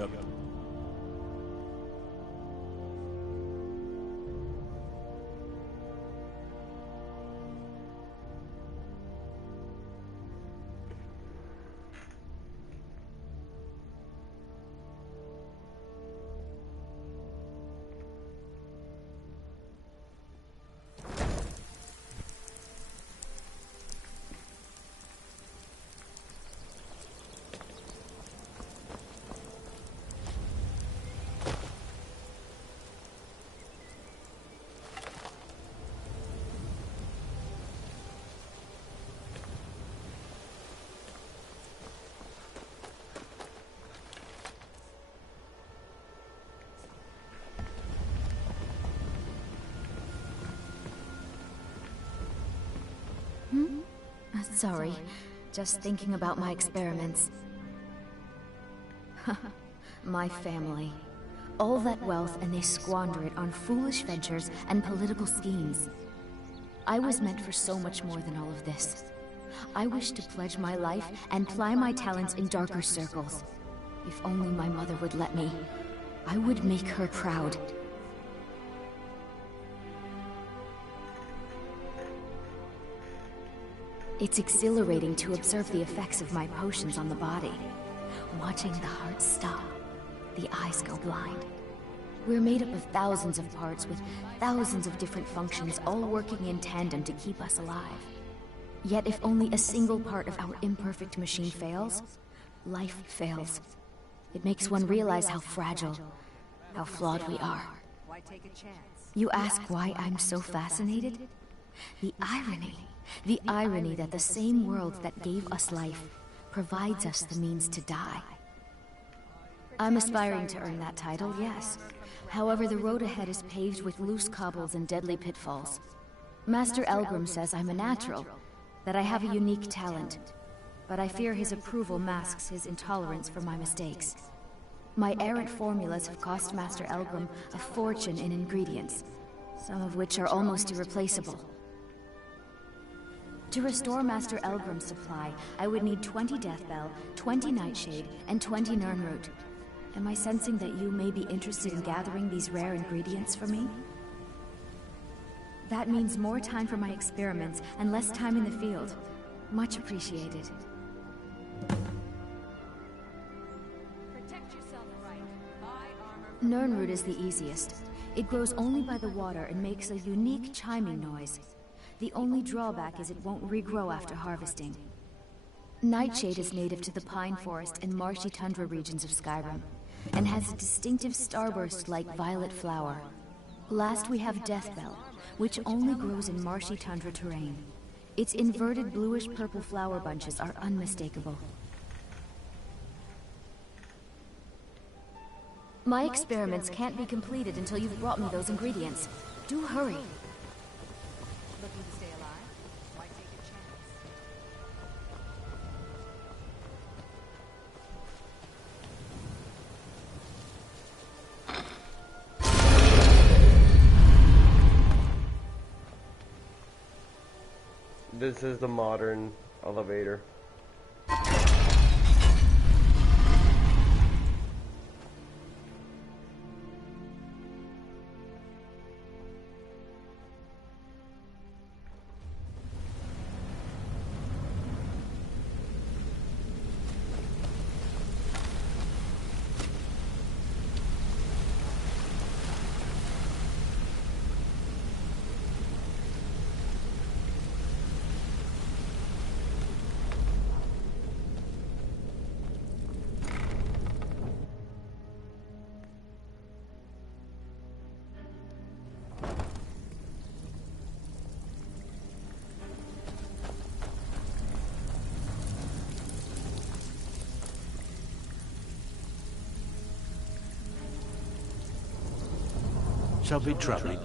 Sorry, just thinking about my experiments. My family. All that wealth and they squander it on foolish ventures and political schemes. I was meant for so much more than all of this. I wish to pledge my life and ply my talents in darker circles. If only my mother would let me, I would make her proud. It's exhilarating to observe the effects of my potions on the body. Watching the heart stop, the eyes go blind. We're made up of thousands of parts with thousands of different functions, all working in tandem to keep us alive. Yet if only a single part of our imperfect machine fails, life fails. It makes one realize how fragile, how flawed we are. You ask why I'm so fascinated? The irony that the same world that gave us life provides us the means to die. I'm aspiring to earn that title, yes. However, the road ahead is paved with loose cobbles and deadly pitfalls. Master Elgrim says I'm a natural, that I have a unique talent, but I fear his approval masks his intolerance for my mistakes. My errant formulas have cost Master Elgrim a fortune in ingredients, some of which are almost irreplaceable. To restore Master Elgrim's supply, I would need 20 Deathbell, 20 Nightshade, and 20 Nirnroot. Am I sensing that you may be interested in gathering these rare ingredients for me? That means more time for my experiments and less time in the field. Much appreciated. Protect yourself right. Buy armor. Nirnroot is the easiest. It grows only by the water and makes a unique chiming noise. The only drawback is it won't regrow after harvesting. Nightshade is native to the pine forest and marshy tundra regions of Skyrim, and has a distinctive starburst-like violet flower. Last we have Deathbell, which only grows in marshy tundra terrain. Its inverted bluish-purple flower bunches are unmistakable. My experiments can't be completed until you've brought me those ingredients. Do hurry. Looking to stay alive? Why take a chance? This is the modern elevator. Something troubling.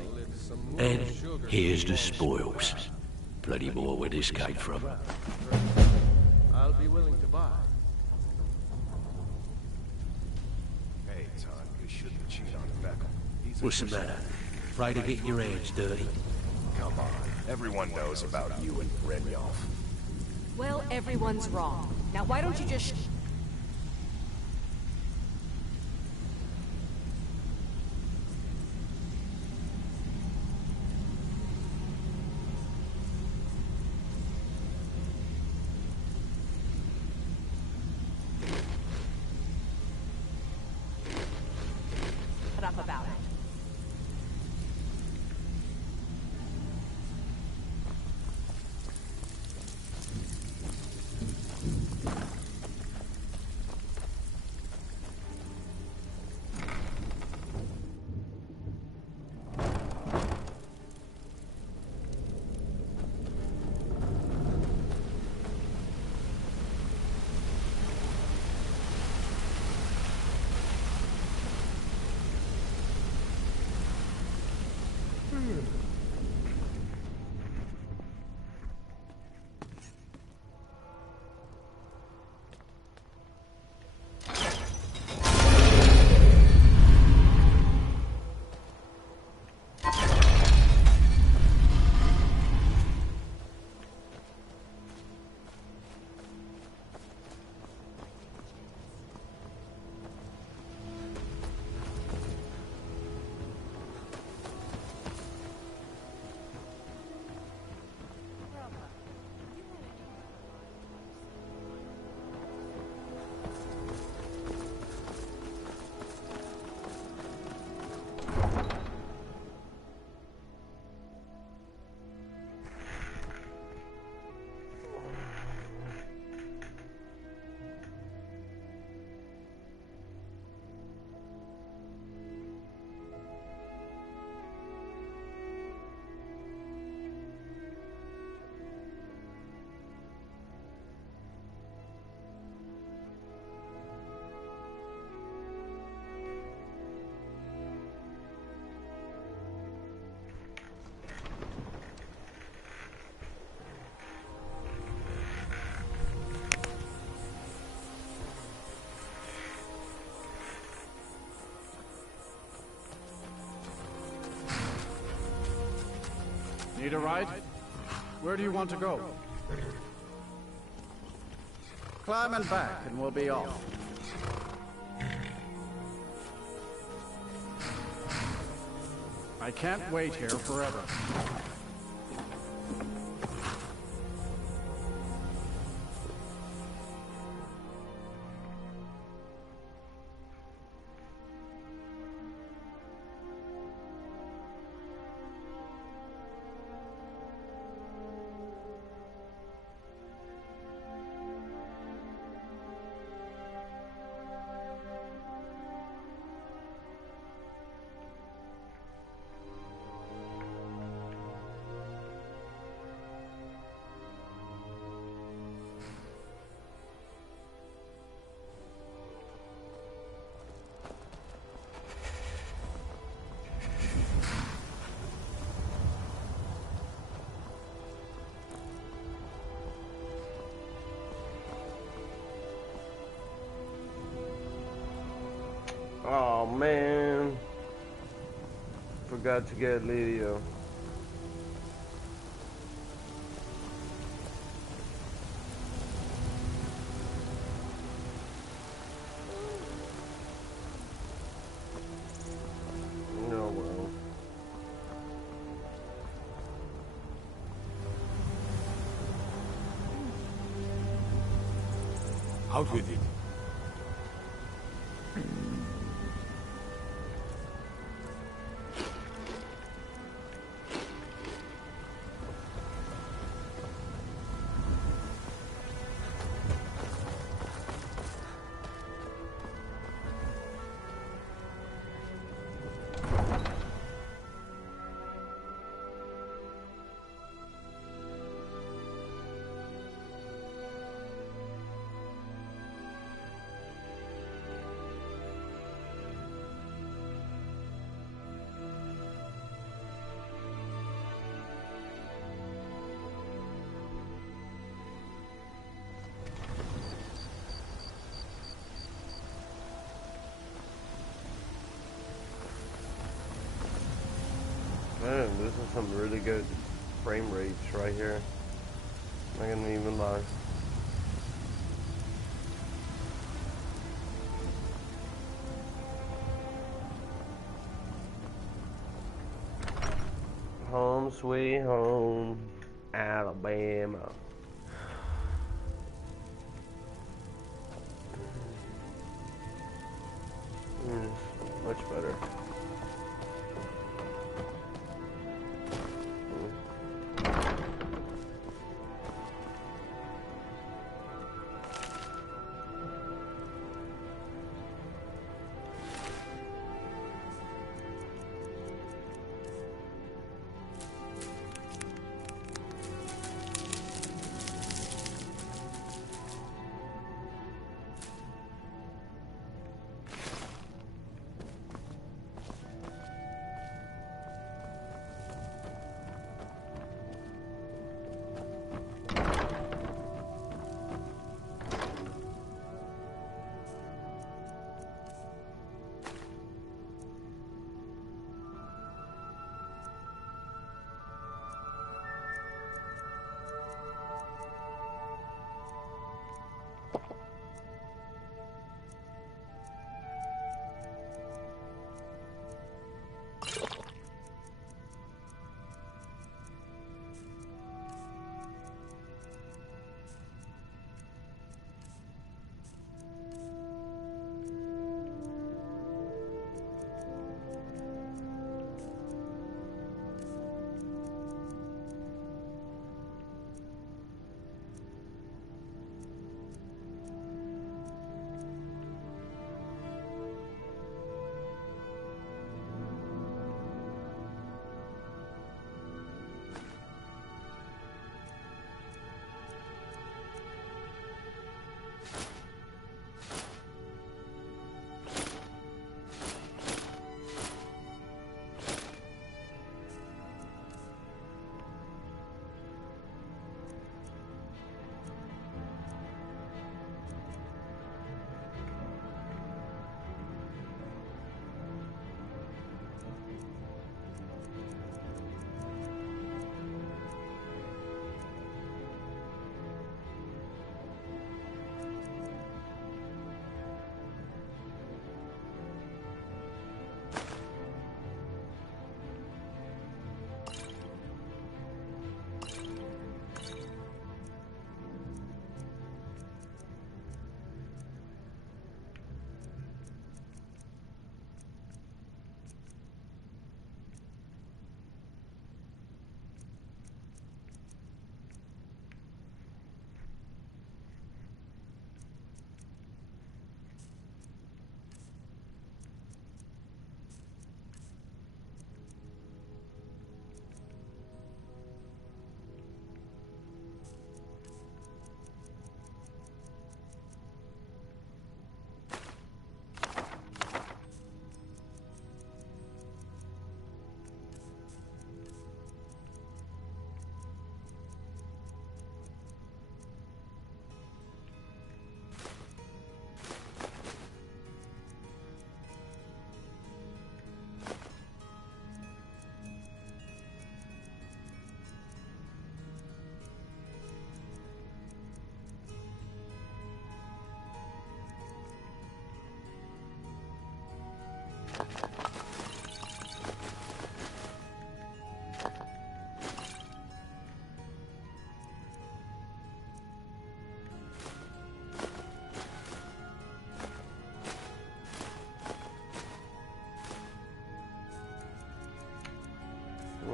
And here's the spoils. Plenty more where this came from. I'll be willing to buy. Hey, Todd, you shouldn't cheat on Beckel. What's the matter? Afraid of getting your hands dirty? Come on, everyone knows about you and Brynjolf. Well, everyone's wrong. Now why don't you just shut up about it? Need a ride? Where do you want to go? Climb and back, and we'll be off. I can't wait here forever. Oh man, forgot to get Lydia. No, well. Out with it. Man, this is some really good frame rates right here. I'm not gonna even lie. Home sweet home, Alabama. Much better.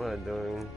am I doing?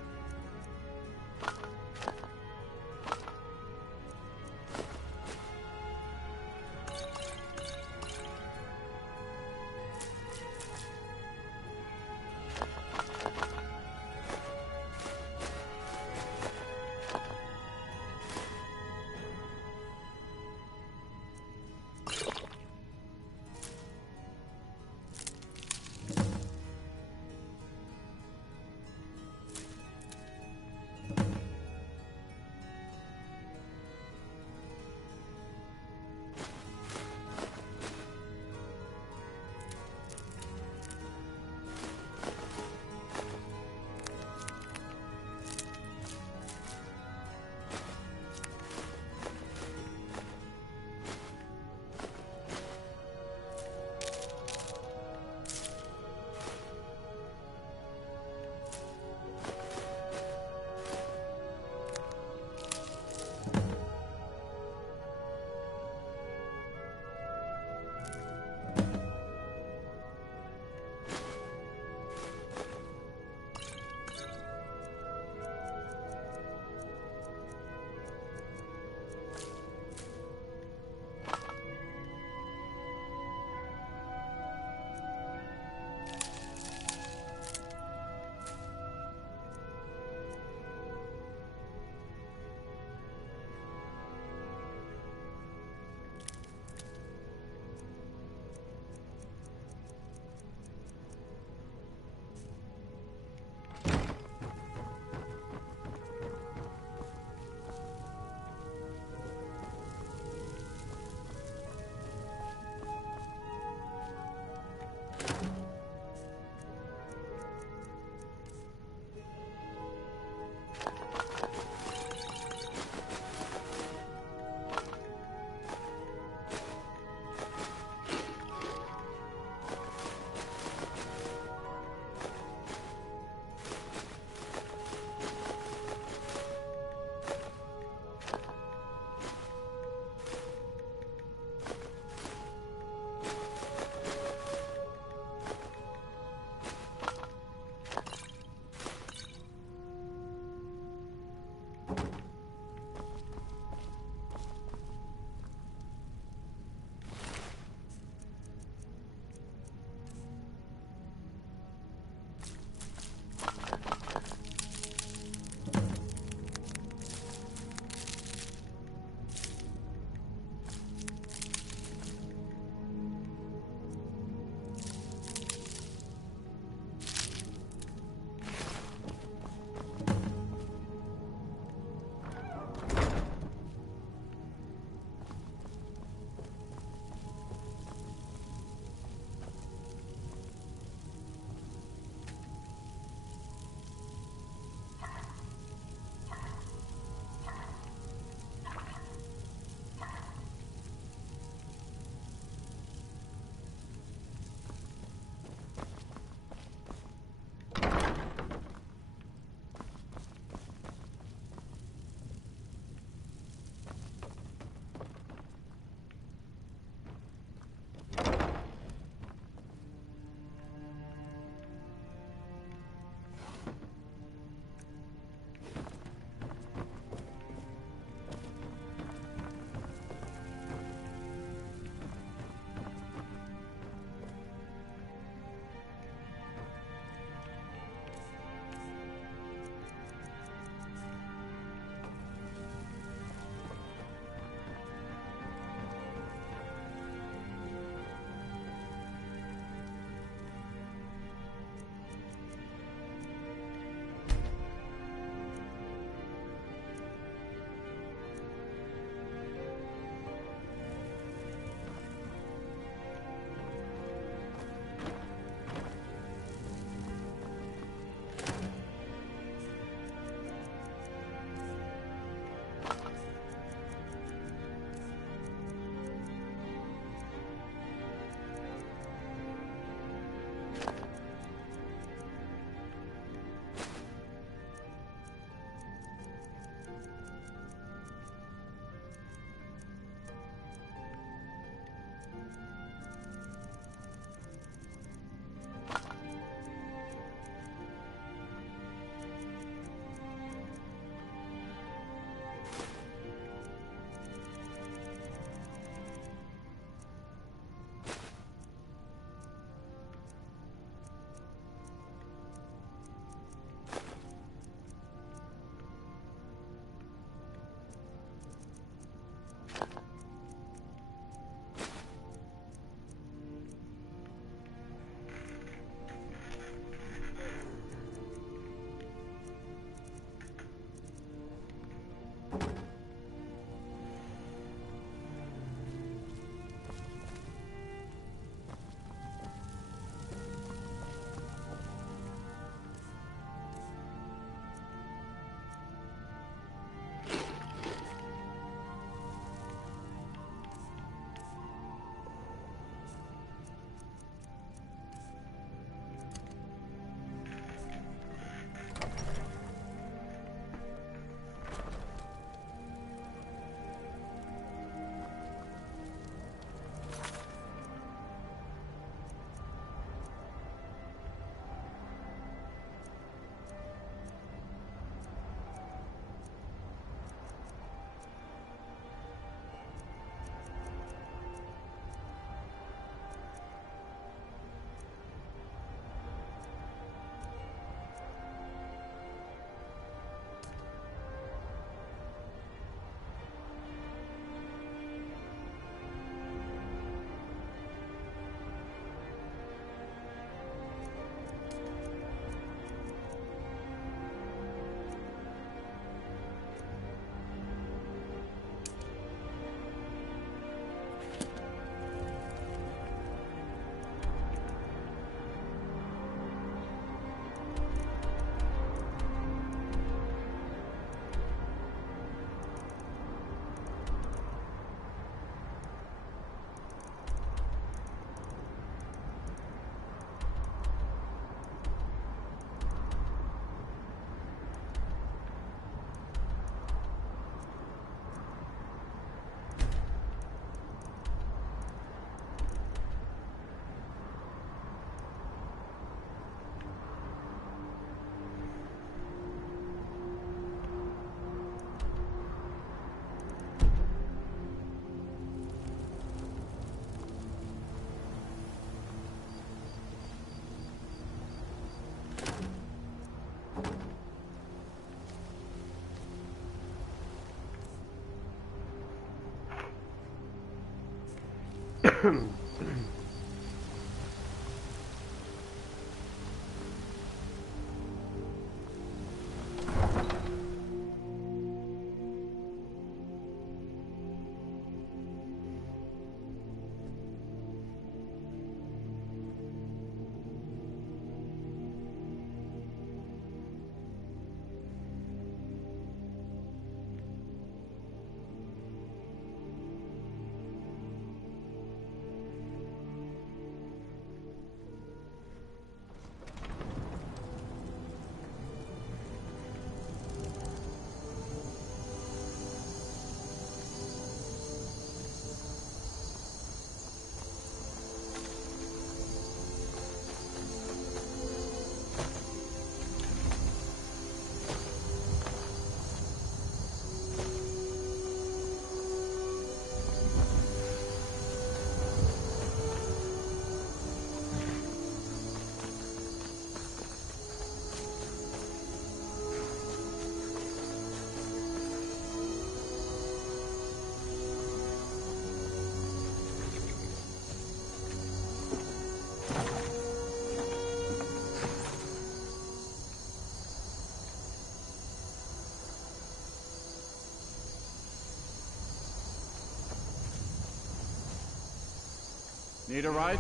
Need a ride?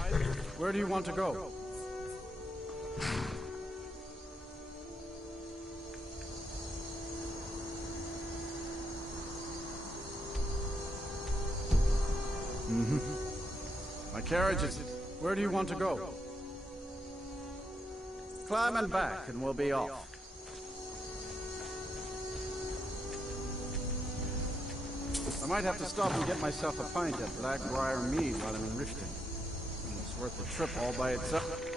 Where do you want to go? My carriage is... Where do you want to go? Climb and back and we'll be off. I might have to stop and get myself a pint at Blackbriar Mead while I'm in Riften. It's worth the trip all by itself.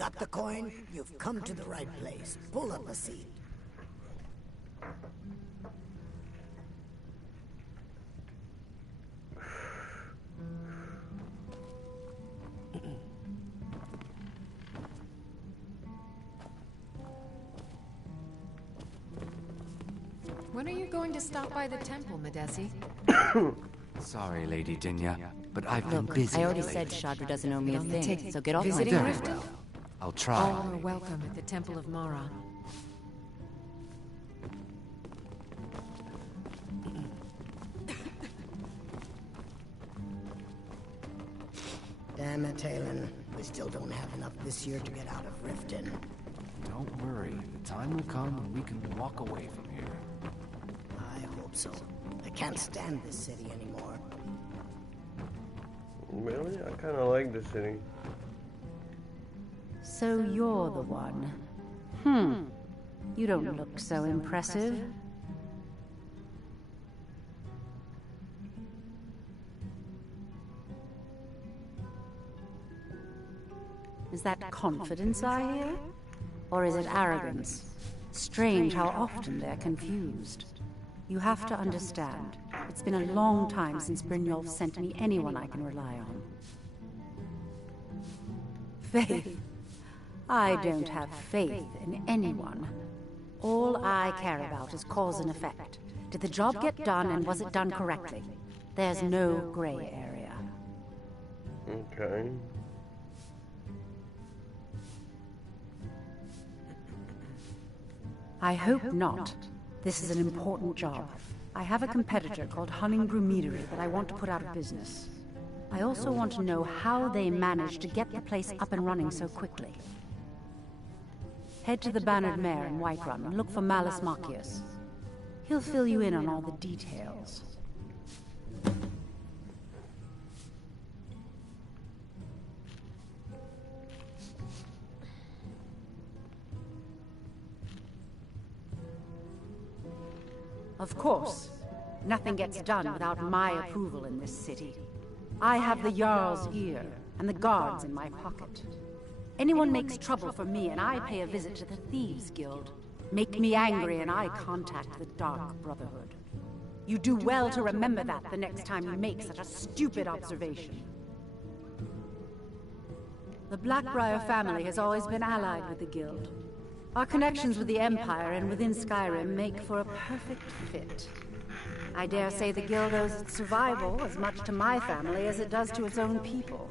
got the coin, you've come to the right place. Pull up a seat. When are you going to stop by the temple, Medesi? Sorry, Lady Dinya, but I've been busy. I already lately. said Chandra doesn't owe me a thing, so get off my Visiting back. Riften? I'll try. All are welcome at the Temple of Mara. Damn it, Talon. We still don't have enough this year to get out of Riften. Don't worry. The time will come when we can walk away from here. I hope so. I can't stand this city anymore. Really? I kind of like the city. So you're the one. You don't look so impressive. Is that confidence I hear? Or is it arrogance? Strange how often they're confused. You have to understand, it's been a long time since Brynjolf sent me anyone I can rely on. Faith. I don't have faith in anyone. All I care about is cause and effect. Did the job get done, and was it done correctly? There's no gray area. Okay. I hope not. This is an important job. I have a competitor called Hunningbrew Meadery that I want to put out of business. I also want to know how they managed to get the place up and running so quickly. Head to the Bannered Mare in Whiterun and look for Malus Machius. He'll fill you in on all the details. Of course, nothing gets done without my approval in this city. I have the Jarl's ear, and the guards in my pocket. Anyone makes trouble for me, and I pay a visit to the Thieves' Guild. Make me angry, and I contact the Dark Brotherhood. You do well to remember that the next time you make such a stupid observation. The Blackbriar family has always been allied with the Guild. Our connections with the Empire and within Skyrim make for a perfect fit. I dare say the Guild owes its survival as much to my family as it does to its own people.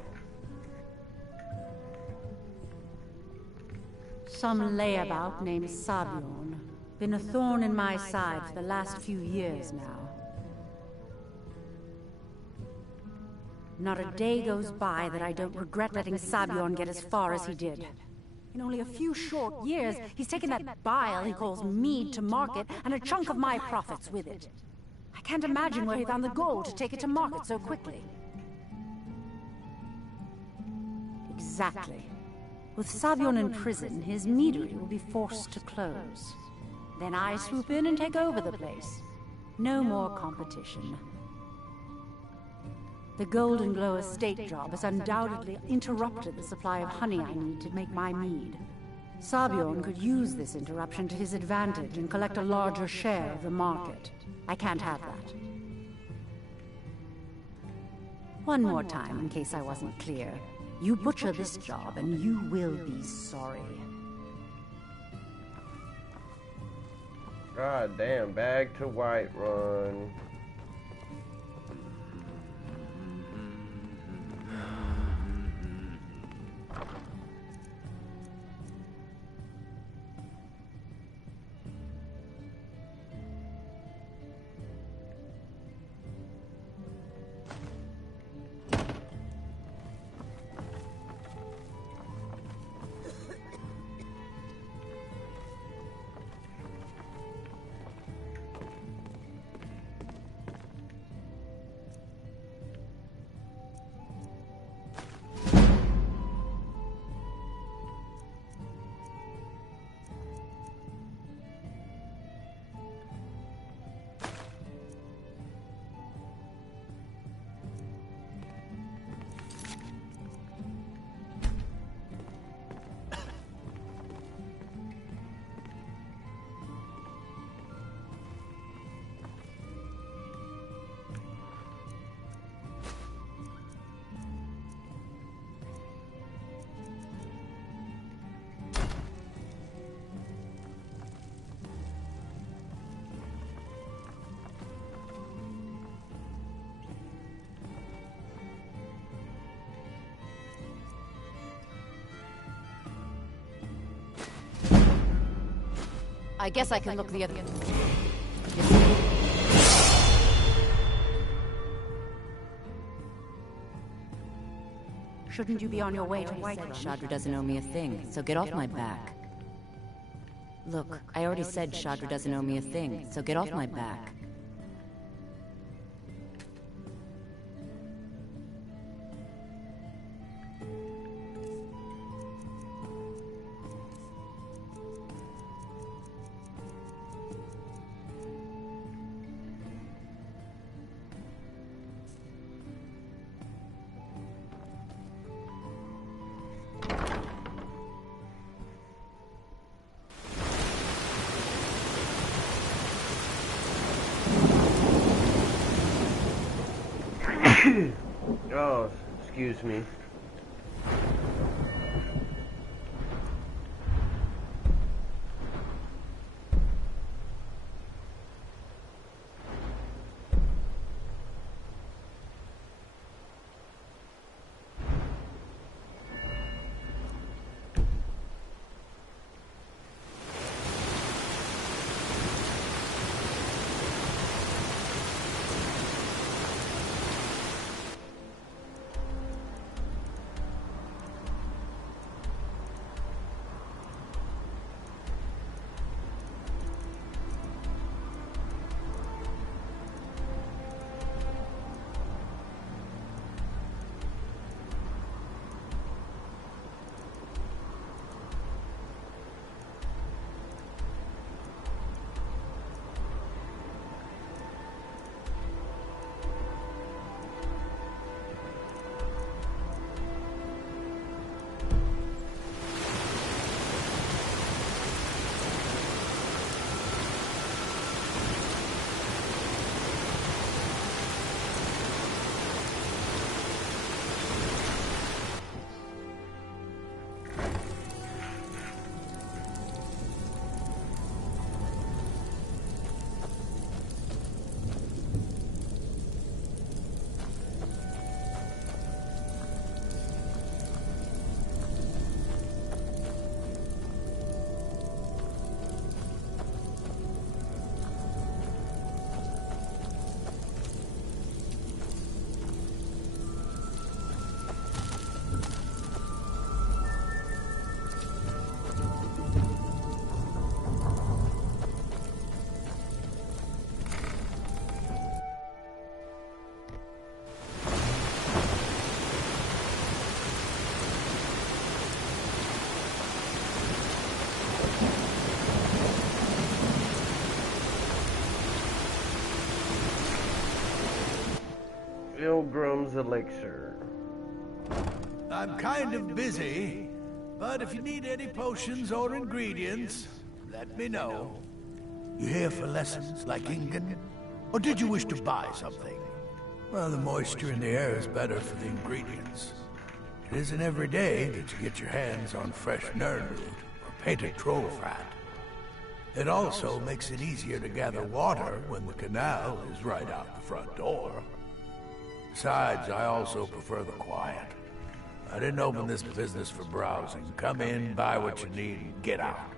Some layabout named Sabiorn. Been a thorn in my side for the last few years now. Not a day goes by that I don't regret letting Sabiorn get as far as he did. In only a few short years, he's taken that bile he calls mead to market, and a chunk of my profits with it. I can't imagine where he found the gold to take it to market so quickly. Exactly. With Sabiorn in prison, his meadery will be forced to close. Then I swoop in and take over the place. No more competition. The Golden Glow estate job has undoubtedly interrupted the supply of honey I need to make my mead. Sabiorn could use this interruption to his advantage and collect a larger share of the market. I can't have that. One more time, in case I wasn't clear. You butcher this job, and you will be sorry. God damn, back to Whiterun. I guess I can look the other... Shouldn't you be on your way to Whiterun? Shadra doesn't owe me a thing, so get off my back. Look, I already said Shadra doesn't owe me a thing, so get off my back. Oh, excuse me. Pilgrim's Elixir. I'm kind of busy, but if you need any potions or ingredients, let me know. You here for lessons like Ingen? Or did you wish to buy something? Well, the moisture in the air is better for the ingredients. It isn't every day that you get your hands on fresh nerd root or painted troll fat. It also makes it easier to gather water when the canal is right out the front door. Besides, I also prefer the quiet. I didn't open this business for browsing. Come in, buy what you need, and get out.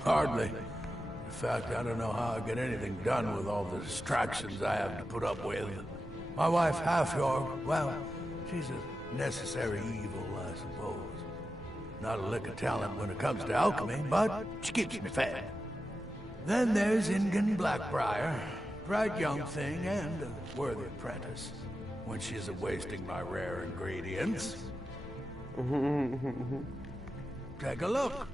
Hardly. In fact, I don't know how I get anything done with all the distractions I have to put up with. My wife, Halfjord, well, she's a necessary evil, I suppose. Not a lick of talent when it comes to alchemy, but she keeps me fed. Then there's Ingen Blackbriar. Bright young thing and a worthy apprentice, when she isn't wasting my rare ingredients. Take a look.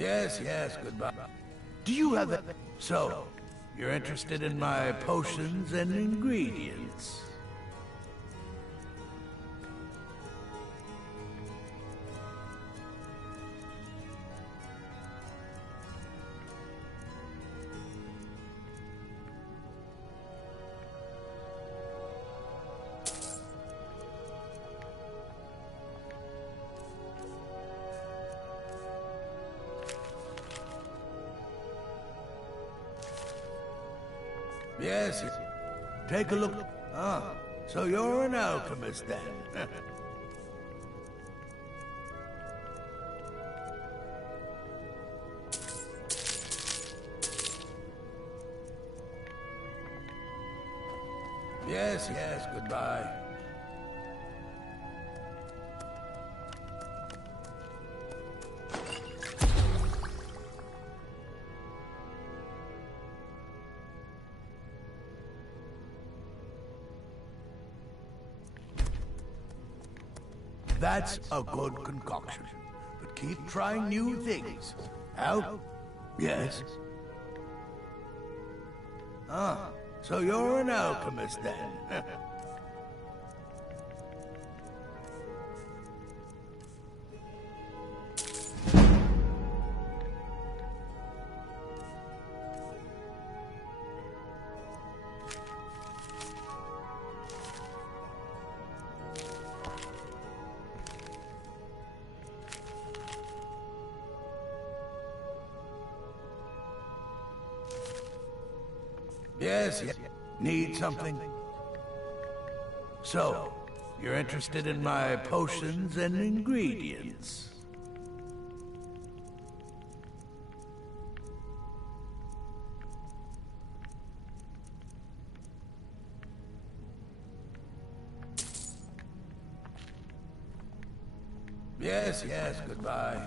Yes, yes, goodbye. Do you have a... So, you're interested in my potions and ingredients? Yes, take a look. Ah, so you're an alchemist then. Yes, yes, goodbye. That's a good concoction. But keep trying new things. Al? Yes? Ah, so you're an alchemist then. Yes, yes. Need something? So, you're interested in my potions and ingredients? Yes, yes, goodbye.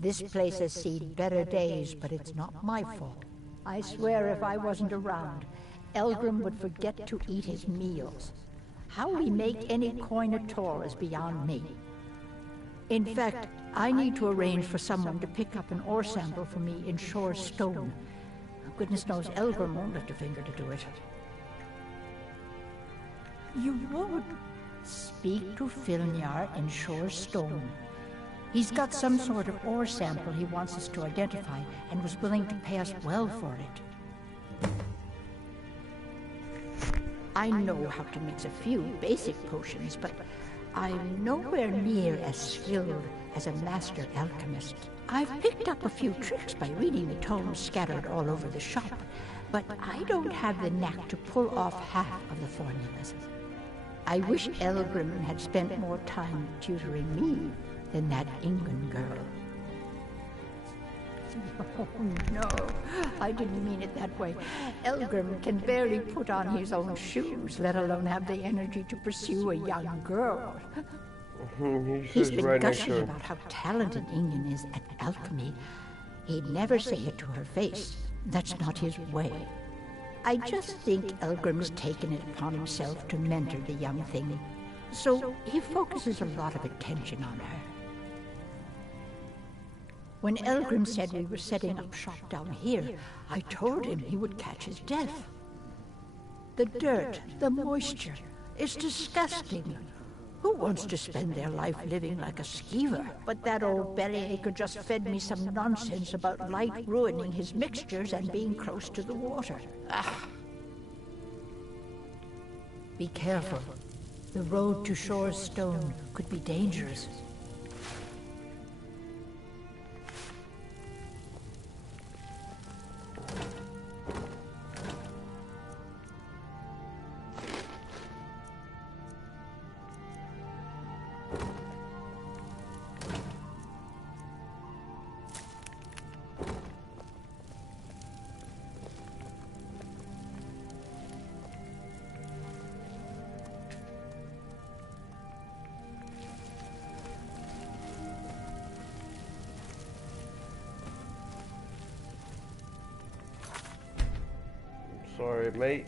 This place has seen better days, but it's not my fault. I swear if I wasn't around, Elgrim would forget to eat his meals. How we make any coin at all is beyond me. In fact, I need to arrange for someone to pick up an ore sample for me in Shore Stone. Goodness knows Elgrim won't lift a finger to do it. You would? Speak to Filnyar in Shore Stone. He's got some sort of ore sample he wants us to identify, and was willing to pay us well for it. I know how to mix a few basic potions, but I'm nowhere near as skilled as a master alchemist. I've picked up a few tricks by reading the tomes scattered all over the shop, but I don't have the knack to pull off half of the formulas. I wish Elgrim had spent more time tutoring me than that Ingun girl. Oh no, I didn't mean it that way. Elgrim can barely put on his own shoes, let alone have the energy to pursue a young girl. He's been gushing about how talented Ingun is at alchemy. He'd never say it to her face. That's not his way. I just think Elgrim's taken it upon himself to mentor the young thing, so he focuses a lot of attention on her. When Elgrim said we were setting up shop down here, I told him he would catch his death. The dirt, the moisture, it's disgusting. Who wants to spend their life living like a skeever? But that old bellyacre just fed me some nonsense about light ruining his mixtures and being close to the water. Ah. Be careful. The road to Shore's Stone could be dangerous. Sorry, mate.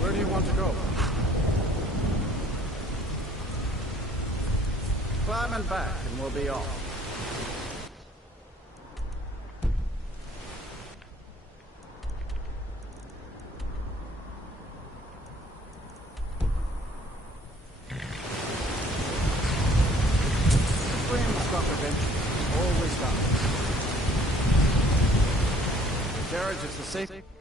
Where do you want to go? Climb and back, and we'll be off. The train will stop eventually. Always stops. The carriage is the safe.